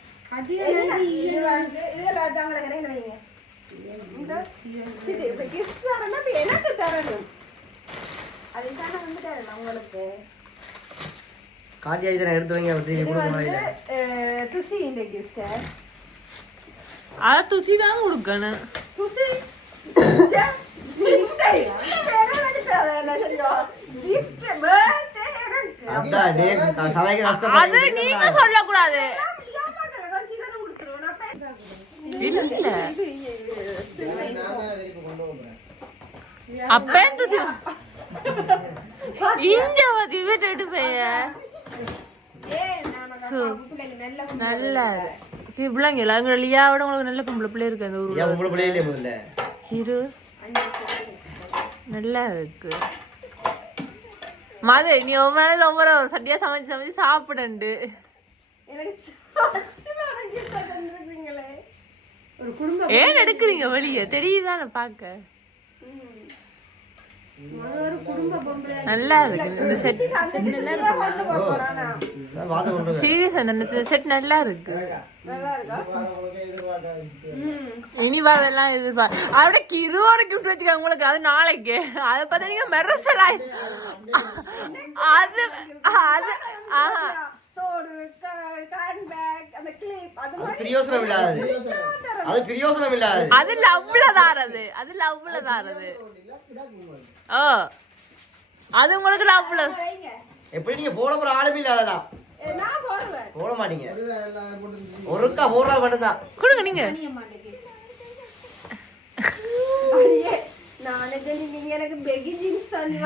எனக்கு தரணும். அதுதான் வந்து தரணும் உங்களுக்கு. காட்டி ஆயிரம் எடுத்து வைங்க. துசி இந்த கிஃப்ட் அத துசி தான் கொடுக்கணும். துசி அது நீங்க சொல்லக்கூடாது. அப்ப இங்க விட்டுட்டு போய நல்லா பிள்ளைங்க லியாவோட உங்களுக்கு நல்ல பொம்பளை பிள்ளை இருக்கு. அந்த ஊர்ல ஹீரோ நல்லா இருக்கு. மது நீ ஒவ்வொரு சட்டியா சமைச்சு சாப்பிடண்டு. ஏன் எடுக்குறீங்க வெளியே? தெரியுதானே பாக்க நல்லா இருக்கு. இந்த செட் சீரியஸா இந்த செட் நல்லா இருக்கு. இனி அதெல்லாம் எதிர்பார்க்க அதோட கிருவோட கிஃப்ட் வச்சுக்க உங்களுக்கு. அது நாளைக்கு அதை பார்த்தா நீங்க மெரசலா அது அது லவ்ல தாரது. அது லவ்ல தாரது. ஓ அது உங்களுக்கு லவ்ல. எப்படி நீங்க போட போற ஆளுமே இல்லாதடா. போட மாட்டீங்க. ஒருக்கா போடுறது மட்டும்தான் கொடுங்க. நீங்க நான் நீங்க எனக்கு பெகி ஜீன்ஸ் தண்ணி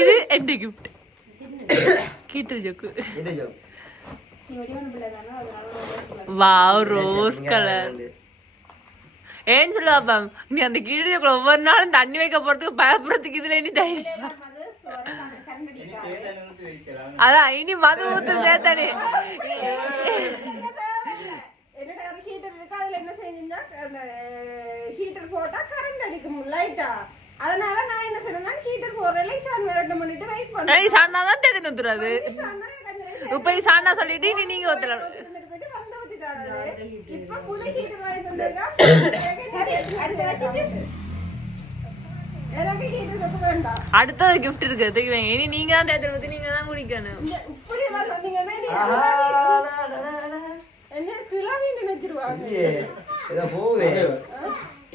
இது எந்த கிஃப்ட் கீட்டு ஜோக்கு என்ன ஜோ வாவ் ரோஸ் கலர் ஏன்னு சொல்லுவாப்பா நீ அந்த கீழே ஒவ்வொரு நாளும் தண்ணி வைக்க போறதுக்கு பயப்படுறதுக்கு இதுல இனி தைரியம் அதான் இனி மது ஊத்து சேர்த்தானே என்னோட ஒரு ஹீட்டர் இருக்கு அதுல என்ன செஞ்சா ஹீட்டர் போட்டா கரண்ட் அடிக்கும் லைட்டா அதனால நான் என்ன சொன்னேன்னா ஹீட்டர் போடுறேன் சான் ரெண்டு பண்ணிட்டு வெயிட் பண்ணேன் சாண்டாதான் தேதி ஊத்துறாது இப்ப சாண்டா சொல்லிட்டு இனி நீங்க ஊத்தலாம் இப்ப புளி ஹீட்டர் வாங்கி தந்தேங்க எனக்கு ஹீட்டர் சொக்க வேண்டாம் அடுத்தது கிஃப்ட் இருக்கு தூக்கிடுங்க இனி நீங்க தான் தேதி ஊத்தி நீங்க தான் குடிக்கணும் இப்படி எல்லாம் சொன்னீங்கன்னா என்ன கிளாவி நினைச்சிருவாங்க ஏதோ போவே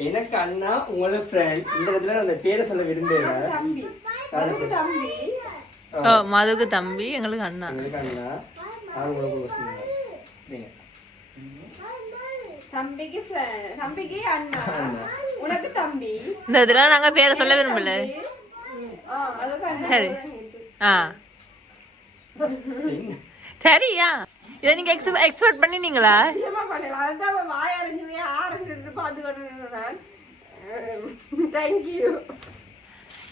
எனக்கு அண்ணா உங்களோட ஃப்ரெண்ட் இந்த இடத்துல நான் அந்த பேரை சொல்ல விரும்புறேன். தம்பி அதுக்கு தம்பி மதுக்கு தம்பி எங்களுக்கு அண்ணா உங்களுக்கு அண்ணா நான் உங்களுக்கு சொல்லுங்க தம்பிக்கு தம்பிக்கு அண்ணா உனக்கு தம்பி இந்த இதெல்லாம் நாங்க பேரை சொல்ல விரும்பல அதுக்கு அண்ணா சரி சரியா இதை நீங்க எக்ஸ்பெக்ட் பண்ணினீங்களா நிச்சயமா பண்ணல அதுதான் வாயறிஞ்சு ஆரஞ்சு பாத்துக்கணும் நான் தேங்க்யூ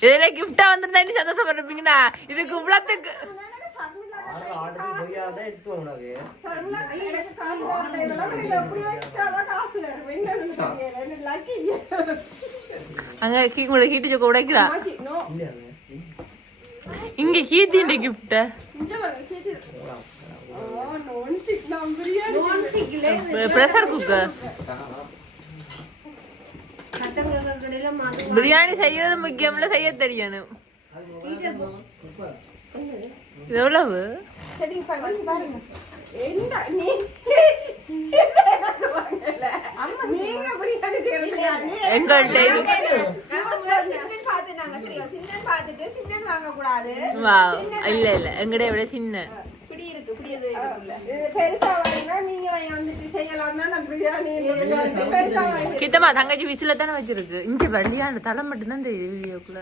இதுல கிஃப்டா வந்திருந்தா நீ சந்தோஷப்படுறீங்கன்னா இதுக்கு இவ்வளவுக்கு ஆர்டர் போயாத எடுத்து உனக்கு அங்க ஹீட்டு ஜோக்க உடைக்கிறா இங்க கீத்தின்ற கிஃப்ட் பிரஷர் குக்கர் பிரியாணி செய்யறது முக்கியம்ல செய்ய தெரியணும் இது எவ்வளவு இல்ல இல்ல எங்கட விட சின்ன கிட்டமா தங்கச்சி விசில தானே வச்சிருக்கு இங்க வண்டியான தலை மட்டும்தான் தெரியுது வீடியோக்குள்ள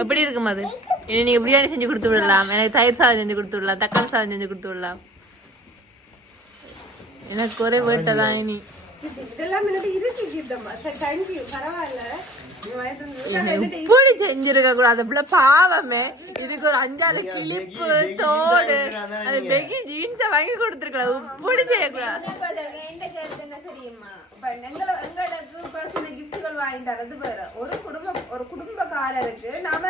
எப்படி இருக்கும் அது இனி நீங்க பிரியாணி செஞ்சு கொடுத்து விடலாம் எனக்கு தயிர் சாதம் செஞ்சு கொடுத்து விடலாம் தக்காளி சாதம் செஞ்சு கொடுத்து விடலாம் எனக்கு ஒரே வீட்டதான் இனி இப்படி செஞ்சிருக்க கூடாது பிள்ளை பாவமே இதுக்கு ஒரு 5-6 கிளிப்பு தோடு அது பெகி ஜீன்ஸ வாங்கி கொடுத்துருக்கலாம் இப்படி செய்யக்கூடாது ஒரு குடும்பக்காரருக்கு நாம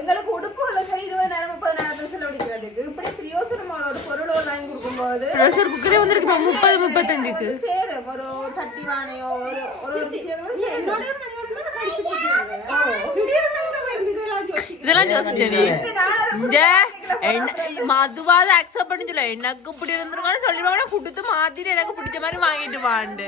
எங்களுக்கு உடுப்புல சரி 20,000-30,000 செலவழிக்கிறதுக்கு இப்படி பிரியோசனமான ஒரு பொருளோட வாங்கி கொடுக்கும்போது ப்ரெஷர் குக்கரே வந்திருக்கு 30-35க்கு சேரும் ஒரு சட்டி வானையோ ஒரு என்னோட இதெல்லாம் யோசிச்சேன் மதுவாத அக்செப்ட் பண்ணி சொல்ல எனக்கு இப்படி இருந்திருக்கான்னு சொல்லிடுவாங்க கொடுத்து மாத்திட்டு எனக்கு பிடிச்ச மாதிரி வாங்கிட்டு வாண்டு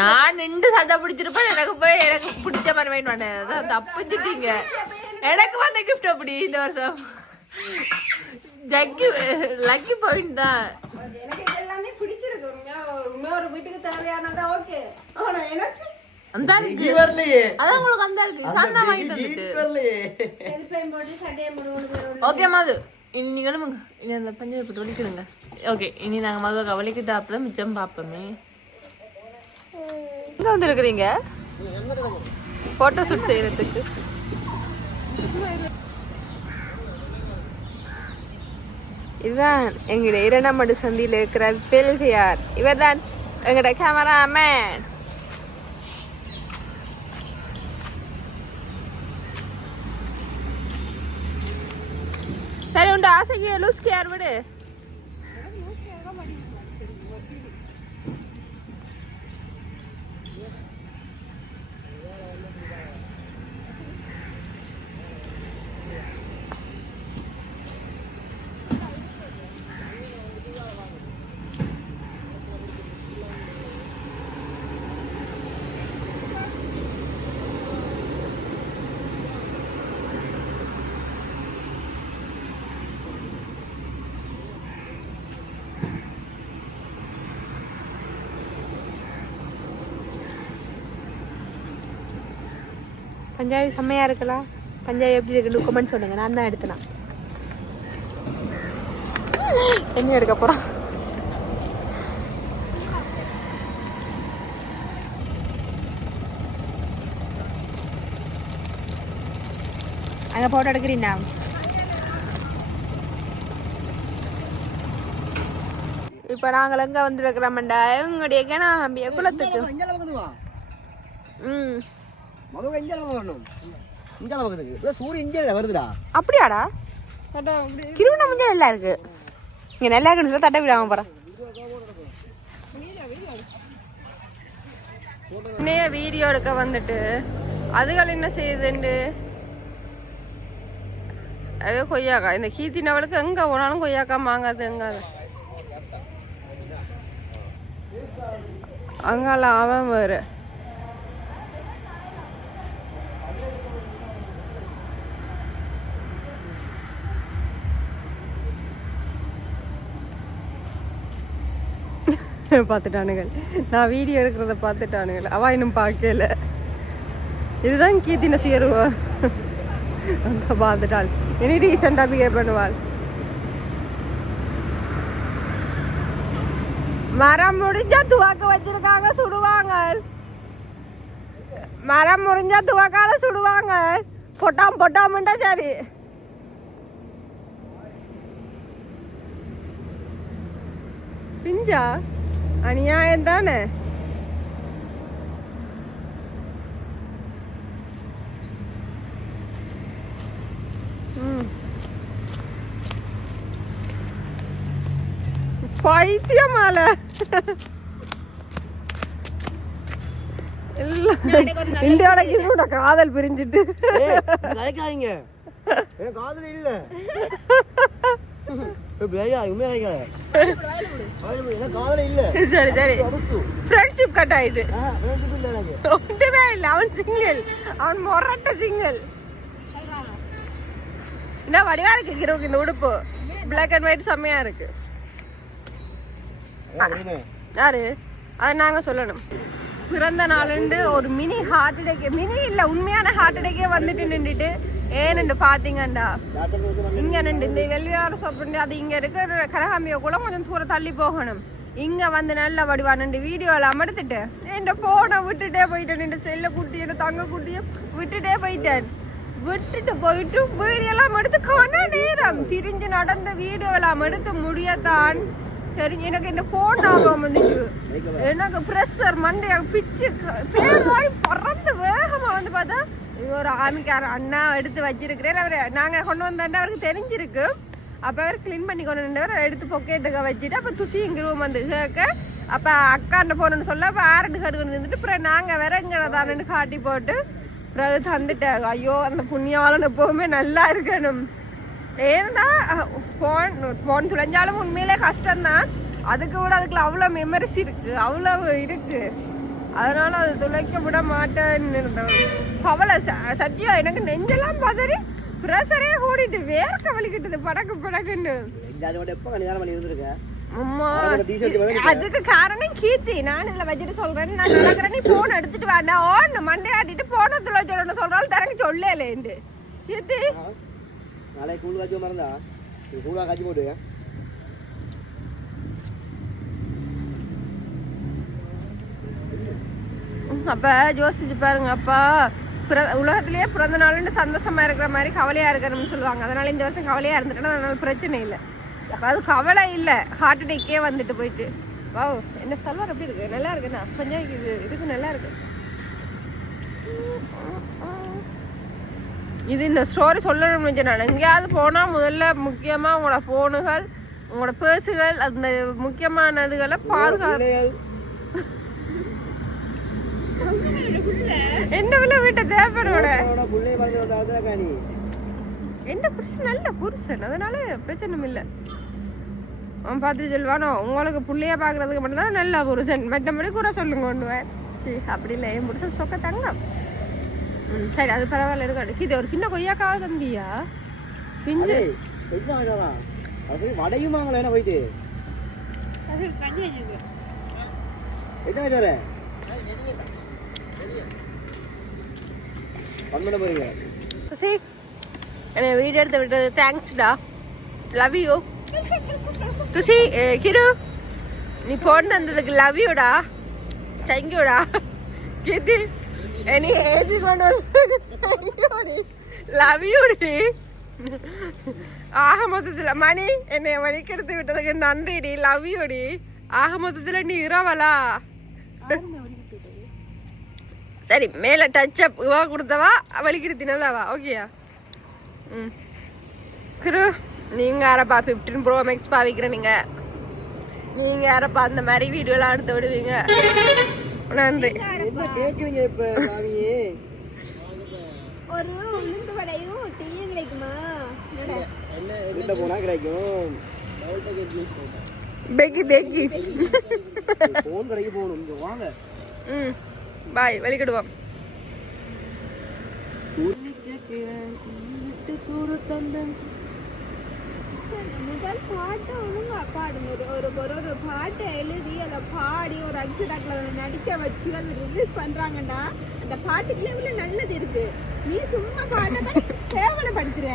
நான் நின்று சண்டை பிடிச்சிருப்பேன் எனக்கு போய் எனக்கு பிடிச்ச மாதிரி வாங்கிட்டு வாண்டேன் தப்பிச்சுட்டீங்க எனக்கு வந்த கிஃப்ட் அப்படி இந்த வருஷம் லக்கி பாயிண்ட் தான் எனக்கு எல்லாமே பிடிச்சிருக்கு இன்னொரு வீட்டுக்கு தேவையானதா ஓகே ஆனா எனக்கு அந்த இருக்கு அதான் உங்களுக்கு அந்த இருக்கு சாண்டா வாங்கி தந்துட்டு ஓகே மது இன்னைக்கு கிளம்புங்க இனி அந்த பஞ்சு போட்டு வலிக்கிடுங்க ஓகே இனி நாங்க மதுவை வலிக்கிட்டாப்புல மிச்சம் பார்ப்போமே எங்க வந்துருக்குறீங்க போட்டோ ஷூட் செய்யறதுக்கு இதுதான் எங்கட 2ஆம் ஆண்டு சந்தியில் இருக்கிற பெல்கியார் இவர் தான் எங்கட கேமராமேன் சரி உண்டு ஆசைக்கு லூஸ் கேர் விடு பஞ்சாபி செம்மையாக இருக்கலாம். பஞ்சாபி எப்படி இருக்குன்னு கமெண்ட் சொல்லுங்க. நான் தான் எடுத்தேன். என்ன எடுக்க போகிறோம்? அங்கே போட்டோ எடுக்கிறீங்களா? இப்போ நாங்கள் எங்கே வந்துருக்கிறோம்டா எங்களுடைய கேனாம்பிய குளத்துக்கு. ம் அப்படியாடா? திருவண்ணாமலை நல்லா இருக்கு. இங்கே நல்லா இருக்குன்னு சொல்லி தட்டை விடாம போகிறேன். இன்னைய வீடியோ எடுக்க வந்துட்டு அதுகள் என்ன செய்யுதுண்டு அதே கொய்யாக்கா. இந்த கீத்தினவளுக்கு எங்கே போனாலும் கொய்யாக்கா மாங்காது. எங்க அங்கால அவன் வேறு பார்த்துட்டானுங்கள். நான் வீடியோ எடுக்கிறத பார்த்துட்டானுங்கள். அவ இன்னும் பார்க்கல. இதுதான் கீத்தின சேருவா. அந்த பார்த்துட்டாள். இனி ரீசெண்டாக பிஹேவ் பண்ணுவாள். மரம் முடிஞ்சா துவாக்க வச்சிருக்காங்க, சுடுவாங்க. மரம் முடிஞ்சா துவாக்கால சுடுவாங்க. பொட்டாமுண்டா சரி. பிஞ்சா அநியாயம் தானே. பைத்தியமால இந்தியாவோட காதல் பிரிஞ்சிட்டு காதல் இல்ல சரி சரி ஃப்ரெண்ட்ஷிப் கட் ஆயிட்டு ஒன்றுமே இல்லை. அவன் சிங்கிள். அவன் மொரட்ட சிங்கிள். என்ன வடிவா இருக்கு ஹீரோக்கு இந்த உடுப்பு. பிளாக் அண்ட் ஒயிட் செம்மையா இருக்கு. யாரு அது நாங்க சொல்லணும். பிறந்த நாளுண்டு ஒரு மினி ஹார்ட் அட்டாக். மினி இல்ல உண்மையான ஹார்ட் அட்டாக்கே வந்துட்டு நின்றுட்டு ஏன்னு பாத்தீங்கண்டா இங்க நின்று இந்த வெள்ளியார சொப்பு அது இங்க இருக்கிற கனகாம்பிய கூட கொஞ்சம் தூரம் தள்ளி போகணும். இங்க வந்து நல்ல வடிவா நின்று வீடியோ எல்லாம் எடுத்துட்டு என் போனை விட்டுட்டே போயிட்டேன். நின்று செல்ல குட்டி என்ன தங்க குட்டிய விட்டுட்டே போயிட்டேன். விட்டுட்டு போயிட்டு வீடியோ எல்லாம் எடுத்து கன நேரம் திரிஞ்சு நடந்த வீடியோ எல்லாம் எடுத்து முடியத்தான் தெரிஞ்சு எனக்கு இந்த போன் ஞாபகம் வந்துச்சு. எனக்கு ப்ரெஷர் மண்டைய பிச்சு பேர் பறந்து வேகமா வந்து பார்த்தா இது ஒரு ஆமிக்கார அண்ணா எடுத்து வச்சிருக்கிறேன். அவர் நாங்கள் கொண்டு வந்தாண்டா அவருக்கு தெரிஞ்சிருக்கு. அப்போ அவர் க்ளீன் பண்ணி கொண்டு வந்தவர் எடுத்து பொக்கெட்டுக்க வச்சுட்டு அப்போ துசி இங்கே ரூம் வந்து கேட்க அப்போ அக்காண்ட போகணுன்னு சொல்ல அப்போ ஆரண்டு கடுக்கணும் இருந்துட்டு அப்புறம் நாங்கள் விறங்கதானு காட்டி போட்டு பிறகு தந்துட்டார். ஐயோ அந்த புண்ணியவாளன் எப்போவுமே நல்லா இருக்கணும். ஏன்னா ஃபோன் துளைஞ்சாலும் உண்மையிலே கஷ்டம்தான். அதுக்கு விட அதுக்குள்ள அவ்வளோ மெமரிஸ் இருக்கு, அவ்வளோ இருக்கு. அதனால அது துளைக்க விட மாட்டேன்னு இருந்தவன் கவலை. சத்தியா எனக்கு நெஞ்செல்லாம் பதறி ப்ரெஷரே ஓடிட்டு வேர்க்க வலிக்கிட்டது படக்குன்னு. அம்மா அதுக்கு காரணம் கீர்த்தி. நான் இதில் வச்சுட்டு சொல்றேன். நான் நடக்கிறேன். நீ போன் எடுத்துட்டு வாண்டா ஓன்னு மண்டையாட்டிட்டு போன துளைச்சோன்னு சொல்றாலும் தரக்கு சொல்லலேண்டு கீர்த்தி. நாளைக்கு கூழ் காய்ச்சி மறந்தா கூழா காய்ச்சி போட்டு அப்ப யோசிச்சு பாருங்க. அப்பா உலகத்திலேயே பிறந்த நாள்னு சந்தோஷமா இருக்கிற மாதிரி கவலையா இருக்கணும்னு சொல்லுவாங்க. அதனால இந்த வருஷம் கவலையா இருந்துட்டேன்னா அதனால பிரச்சனை இல்லை. அது கவலை இல்லை, ஹார்ட் அட்டாக்கே வந்துட்டு போயிட்டு. வா என்ன சல்வார் எப்படி இருக்கு? நல்லா இருக்குண்ணா. கொஞ்சம் இதுக்கு நல்லா இருக்கு. இது இந்த ஸ்டோரி சொல்லணும்னு நான் எங்கேயாவது போனால் முதல்ல முக்கியமாக உங்களோட ஃபோனுகள் உங்களோட பேர்ஸுகள் அந்த முக்கியமானதுகளை பாதுகாப்பு. என்ன விலை வீட்டை தேவையோட என்ன பிரச்சனை நல்ல புருஷன், அதனால பிரச்சனை இல்லை. அவன் பார்த்து சொல்லுவானோ உங்களுக்கு பிள்ளைய பார்க்கறதுக்கு மட்டும்தான் நல்ல புருஷன், மற்றபடி கூட சொல்லுங்க ஒன்றுவேன். சரி அப்படி இல்லை, என் புருஷன் சொக்க தங்கம். சரி அது பரவாயில்ல இருக்கு. இது ஒரு சின்ன கொய்யாக்காக தந்தியா பிஞ்சு வடையுமாங்களா போயிட்டு பண்ண போறீங்க சரி என்ன வீடியோ எடுத்து விட்டது தேங்க்ஸ்டா லவ் யூ துஷி கிரு நீ போன் வந்ததுக்கு லவ் யூடா தேங்க்யூடா கீர்த்தி எனி ஏஜி கொண்டு வந்து லவ் யூடி ஆக மொத்தத்தில் மணி என்னை வலிக்கெடுத்து விட்டதுக்கு நன்றிடி லவ் யூடி ஆக மொத்தத்தில் நீ இரவலா சரி மேலே டச் அப் இவா கொடுத்தவா வலிக்கிடுத்தினதாவா ஓகேயா ம் கிரு நீங்கள் யாரப்பா 15 Pro Max பாவிக்கிற நீங்கள் யாரப்பா அந்த மாதிரி வீடியோலாம் எடுத்து விடுவீங்க நன்றி என்ன கேக்குறீங்க இப்ப சாமியே ஒரு உளுந்து வடையும் டீயும் கிடைக்குமா என்ன வீட்டுல போனா கிடைக்கும் பெக்கி பெக்கி போன் கடைக்கு போகணும் இங்க வாங்க ம் பாய் வெளிக்கிடுவோம் முதல் பாட்டு ஒழுங்கா பாடுங்க ஒரு பாட்டை எழுதி அதை பாடி ஒரு அக்ஷடாக்ல அதை நடிக்க வச்சு அதை ரிலீஸ் பண்றாங்கடா அந்த பாட்டுக்குள்ள இவ்வளவு நல்லது இருக்கு நீ சும்மா பாட்டை பண்ணி கேவலப்படுத்துற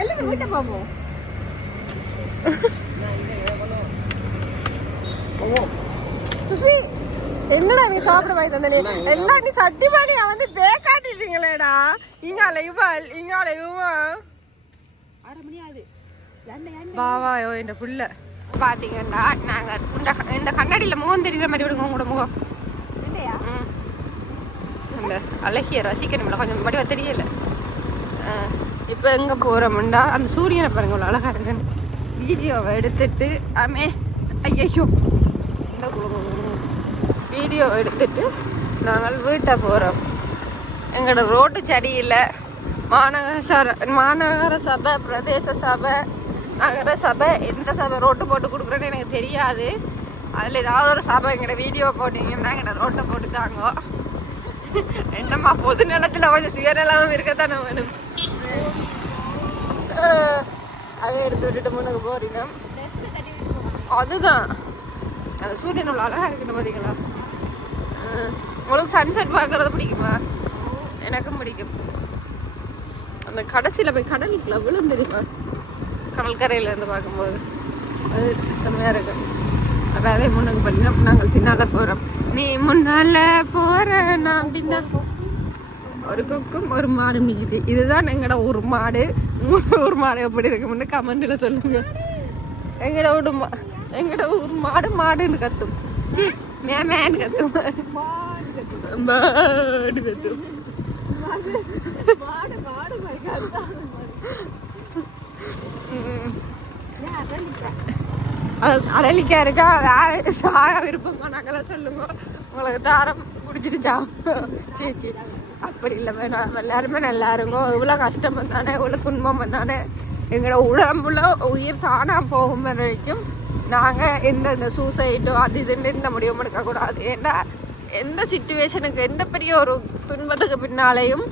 எல்லாமே வீட்டை போவோம் சுசி என்னடா நீ சாப்பிட வாங்கி தந்தனே எல்லாம் நீ சட்டி பாடியா வந்து பேக்காட்டிட்டீங்களேடா இங்கால இவள் இங்கால இவன் 6 மணி ஆகுது வாவாயோ என் புள்ள பாத்தீங்கன்னா நாங்க இந்த கண்ணாடியில முகம் தெரியுற மாதிரி விடுங்க உங்களோட முகம் அந்த அழகிய ரசிக்கணும்ல கொஞ்சம் வடிவா தெரியல இப்போ எங்க போறோம்டா அந்த சூரியனை பாருங்க அவ்வளோ அழகா இருக்குன்னு வீடியோவை எடுத்துட்டு ஆமே ஐயோ இந்த வீடியோ எடுத்துட்டு நாங்கள் வீட்டை போகிறோம் எங்களோட ரோட்டு சரியில்லை மாநகர சபை பிரதேச சபை நகர சபை எந்த சபை ரோட்டு போட்டு கொடுக்குறேன்னு எனக்கு தெரியாது அதில் ஏதாவது ஒரு சபை எங்களோட வீடியோ போட்டிங்கன்னா எங்களோட ரோட்டை போட்டு தாங்க என்னம்மா பொது நிலத்தில் கொஞ்சம் சுயநலமும் இருக்கத்தானே வேணும் அதை எடுத்து விட்டுட்டு முன்னுக்கு போறீங்க அதுதான் அந்த சூரியன் அவ்வளோ அழகாக இருக்குன்னு பார்த்தீங்களா உங்களுக்கு சன்செட் பார்க்கறது பிடிக்குமா எனக்கும் பிடிக்கும் அந்த கடைசியில் போய் கடலுக்குள்ள விழுந்துடுமா கடற்கரையில் இருந்து பார்க்கும்போது அது செம்மையாக இருக்கும் அதாவே முன்னுக்கு பண்ணி நாங்கள் பின்னால் போகிறோம் நீ முன்னால் போகிற நான் பின்னா ஒரு கொக்கும் ஒரு மாடும் நிற்கிது இதுதான் எங்களோட ஒரு மாடு ஒரு மாடு எப்படி இருக்கும்னு கமெண்டில் சொல்லுங்க எங்களோட ஒரு மாடுன்னு கத்தும் சி மேன்னு கத்தும் மாடு கத்தும் அடலிக்கா இருக்கா வேற சாக விருப்பமா நாங்களாம் சொல்லுங்க உங்களுக்கு தாரம் பிடிச்சிருச்சா சரி சரி அப்படி இல்லை வேணாம் எல்லாருமே நல்லா இருக்கும் இவ்வளோ கஷ்டம் வந்தானே இவ்வளோ துன்பம் வந்தானே எங்களோட உடம்புல உயிர் தானாக போகும் வரைக்கும் நாங்கள் இந்த சூசைடோ அது இதுன்னு இந்த முடிவும் எடுக்கக்கூடாது. ஏன்னா எந்த சிச்சுவேஷனுக்கு எந்த பெரிய ஒரு துன்பத்துக்கு பின்னாலேயும்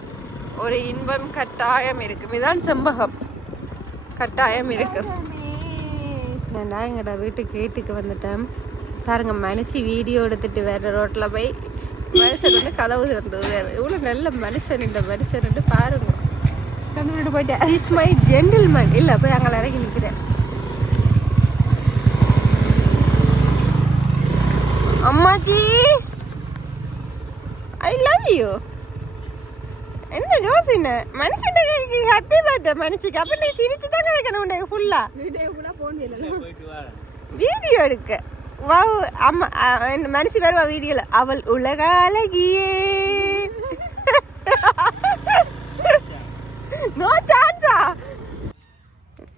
ஒரு இன்பம் கட்டாயம் இருக்கும். இதுதான் செம்பகம், கட்டாயம் இருக்கும். நான் எங்களோட வீட்டுக்கு வந்துட்டேன் பாருங்க. மனுஷி வீடியோ எடுத்துட்டு வேற ரோட்டில் போய் மனுஷன் வந்து கதவு திறந்தது வேறு. இவ்வளோ நல்ல மனுஷன் இந்த மனுஷன் பாருங்க. கண்டுபிட்டு போயிட்டேன். Is my gentleman. இல்லை போய் அங்கே இறங்கி நிற்கிறேன். அம்மாஜி ஐ லவ் யூ. என்ன யோசின மனுஷனுக்கு ஹாப்பி பர்த்டே மனுஷிக்கு. அப்ப நீ சிரிச்சு தான் கேட்கணும் உனக்கு ஃபுல்லா வீடியோ எடுக்க. வாவ் அம்மா மனுஷி வருவா வீடியோல. அவள் உலக அழகியே. நோ சான்ஸா.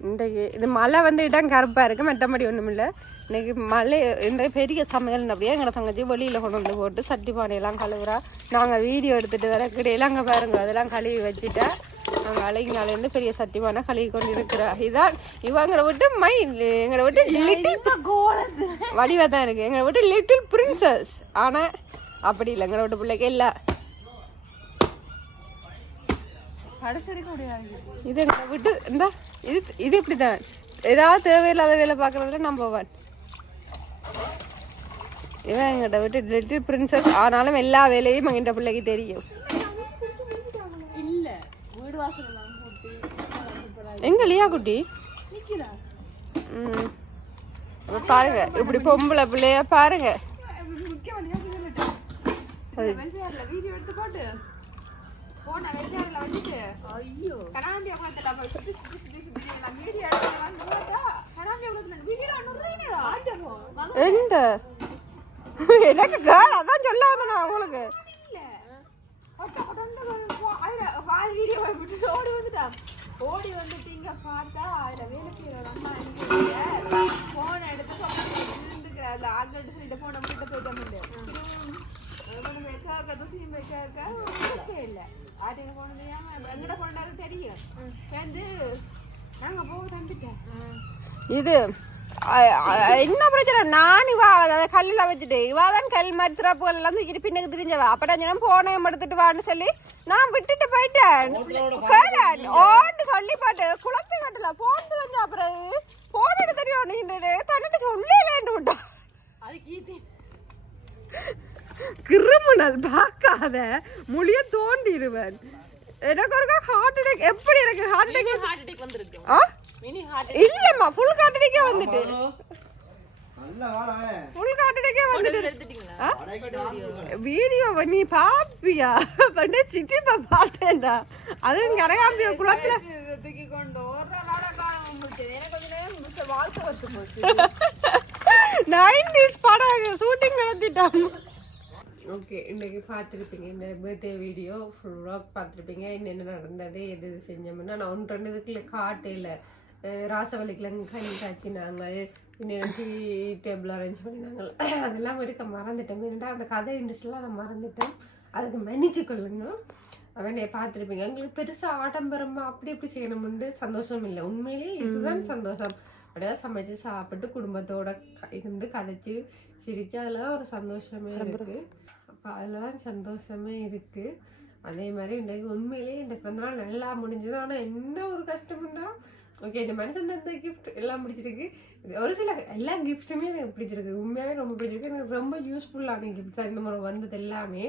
இன்றைக்கு இது மழை வந்து இடம் கருப்பா இருக்கு, மற்றபடி ஒன்றும் இல்லை. இன்னைக்கு மழை இந்த பெரிய சமையல் அப்படியே எங்களை தங்கச்சி வெளியில் கொண்டு வந்து போட்டு சட்டி பானையெல்லாம் கழுவுறா. நாங்கள் வீடியோ எடுத்துகிட்டு வர கிடையில அங்கே பாருங்க அதெல்லாம் கழுவி வச்சுட்டா. நாங்கள் அழகினாலேருந்து பெரிய சட்டி பானை கழுவி கொண்டு இருக்கிறா. இதான் இவங்களை விட்டு எங்களை விட்டு லிட்டில் வடிவாக தான் இருக்குது. எங்களை விட்டு லிட்டில் பிரின்சஸ். ஆனால் அப்படி இல்லை, எங்களை விட்டு பிள்ளைக்கு இல்லை. இது எங்களை விட்டு இந்த இது இப்படி தான். ஏதாவது தேவையில்லாத வேலை பார்க்குறதுல நான் போவேன். இவன் எங்கிட்ட விட்டு லிட்டில் பிரின்சஸ். ஆனாலும் எல்லா வேலையும் எங்கிட்ட பிள்ளைக்கு தெரியும். இல்லை எங்க லியா குட்டி பாருங்க இப்படி பொம்பளை பிள்ளைய பாருங்க. வீடியோ எடுத்து போட்டு போன வெள்ளையாரில் வந்துட்டு ஐயோ கனாம்பியா குளத்துல போய் சுத்தி சுத்தி சுத்தி சுத்தி எல்லாம் வீடியோ எடுத்து போட்டா கனாம்பியா குளத்துல வீடியோ எந்த எனக்கு கேள் அதான் சொல்ல வந்தேன் நான் உங்களுக்கு வீடியோ விட்டு ஓடி வந்துட்டான். ஓடி வந்துட்டு இங்க பார்த்தா அதுல வேலை செய்யற அம்மா என்ன போனை எடுத்து அதுல ஆக்கள் எடுத்து சொல்லிட்டு போன கிட்ட போயிட்டோம். இல்ல ஆட்டின போனதுயாம எங்கட போனாரு தெரியும் சேர்ந்து நாங்க போக தந்துட்டேன். இது என்ன பிரச்சனை நான் இவா அதை கல்லில் வச்சுட்டு இவாதான் கல் மாதிரி திறப்புகள் எல்லாம் தூக்கிட்டு பின்னுக்கு திரிஞ்சவா அப்பதான் போனையும் எடுத்துட்டு வான்னு சொல்லி நான் விட்டுட்டு போயிட்டேன். ஓன்னு சொல்லி பாட்டு குளத்து கட்டல போன் தெரிஞ்ச அப்புறம் போன் எடுத்து தெரியும் நீ தன்னிட்டு சொல்லலேன்னு விட்டான். கிருமினல் பார்க்காத மொழிய தோண்டிடுவேன். எனக்கு ஒரு ஹார்ட் அட்டாக் எப்படி எனக்கு ஹார்ட் அட்டாக் வந்துருக்கு இல்லம்மா ஃபுல் ஹார்ட் அட்டாக்கே வந்துட்டு ஃபுல் ஹார்ட் அட்டாக்கே வந்துட்டு வீடியோ நீ பாப்பியா பண்ண சிட்டி பாட்டேன்டா அது கரகாம்பிய குளத்துல தூக்கி கொண்டு ஒரு நாடகம் எனக்கு வாழ்க்கை வந்து போச்சு. 90s படம் ஷூட்டிங் நடத்திட்டாங்க. ஓகே இன்னைக்கு பார்த்துருப்பீங்க இந்த பர்த்டே வீடியோ ஃபுல் வ்ளாக் பார்த்துருப்பீங்க. என்னென்ன நடந்தது எது எது செஞ்சோம்னா நான் 1-2 இதுக்குள்ள காட்டையில் ராசவல்லிக்கிழங்கு கனி காய்ச்சினாங்க இன்னும் டீ டேபிள் அரேஞ்ச் பண்ணினாங்க அதெல்லாம் எடுக்க மறந்துட்டேன். ஏன்னா அந்த கதை இண்டஸ்ட்ரியெலாம் அதை மறந்துட்டேன். அதுக்கு மன்னிச்சு கொள்ளுங்க. அவனே பார்த்துருப்பீங்க. எங்களுக்கு பெருசாக ஆடம்பரமாக அப்படி இப்படி செய்யணும்னு சந்தோஷம் இல்லை. உண்மையிலேயே இதுதான் சந்தோஷம். அப்படியே சமைச்சு சாப்பிட்டு குடும்பத்தோட இருந்து கதைச்சு சிரிச்சு அதில் தான் ஒரு சந்தோஷமே இருக்குது. அப்போ அதில் தான் சந்தோஷமே இருக்குது. அதே மாதிரி இன்றைக்கு உண்மையிலேயே இந்த பிறந்தநாள் நல்லா முடிஞ்சது. ஆனால் என்ன ஒரு கஷ்டம்னா ஓகே இந்த மனுஷன் தந்த கிஃப்ட் எல்லாம் பிடிச்சிருக்கு. ஒரு சில எல்லா கிஃப்ட்டுமே எனக்கு பிடிச்சிருக்கு. உண்மையாகவே ரொம்ப பிடிச்சிருக்கு. எனக்கு ரொம்ப யூஸ்ஃபுல்லான கிஃப்ட் தான் இந்த முறை வந்தது எல்லாமே.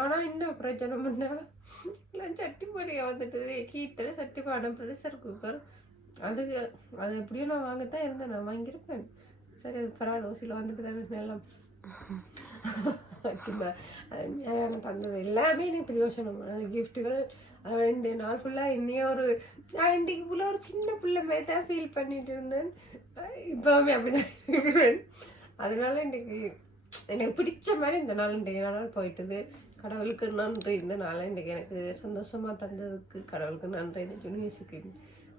ஆனால் என்ன பிரச்சனைன்னா எல்லாம் சட்டி பானையாக வந்துட்டு ஹீட்டர் சட்டி பானை ப்ரெஷர் குக்கர் அது எப்படியோ நான் வாங்கத்தான் இருந்தேன். நான் வாங்கியிருப்பேன். சரி அது பரவாயில்ல ஓசியில் வந்துட்டு தானே எல்லாம் தந்தது எல்லாமே எனக்கு பிரயோசனமான கிஃப்ட்டுகள். 2 நாள் ஃபுல்லாக இன்னையே நான் இன்றைக்கு ஃபுல்லாக ஒரு சின்ன பிள்ளை மாதிரி தான் ஃபீல் பண்ணிட்டு இருந்தேன். இப்போவுமே அப்படி தான் இருக்கிறேன். அதனால இன்றைக்கு எனக்கு பிடிச்ச மாதிரி இந்த நாள் இன்றைக்கு நாள் போயிட்டுது. கடவுளுக்கு நன்றி. இந்த நாள் இன்றைக்கு எனக்கு சந்தோஷமாக தந்ததுக்கு கடவுளுக்கு நன்றி. இந்த யூனிவர்ஸுக்கு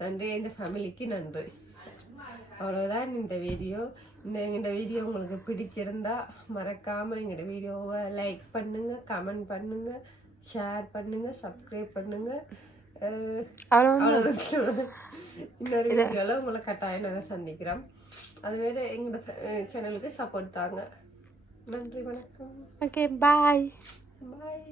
நன்றி. என் ஃபேமிலிக்கு நன்றி. அவ்வளோதான் இந்த வீடியோ. இந்த வீடியோ உங்களுக்கு பிடிச்சிருந்தா மறக்காமல் எங்களோட வீடியோவை லைக் பண்ணுங்கள், கமெண்ட் பண்ணுங்கள், ஷேர் பண்ணுங்கள், சப்ஸ்கிரைப் பண்ணுங்கள். அவ்வளோ இன்னொரு வீடியோவில் உங்களை கட்டாயம் நாங்கள் சந்திக்கிறோம். அது வேறு எங்களோட சேனலுக்கு சப்போர்ட் தாங்க. நன்றி, வணக்கம். ஓகே பாய் பாய்.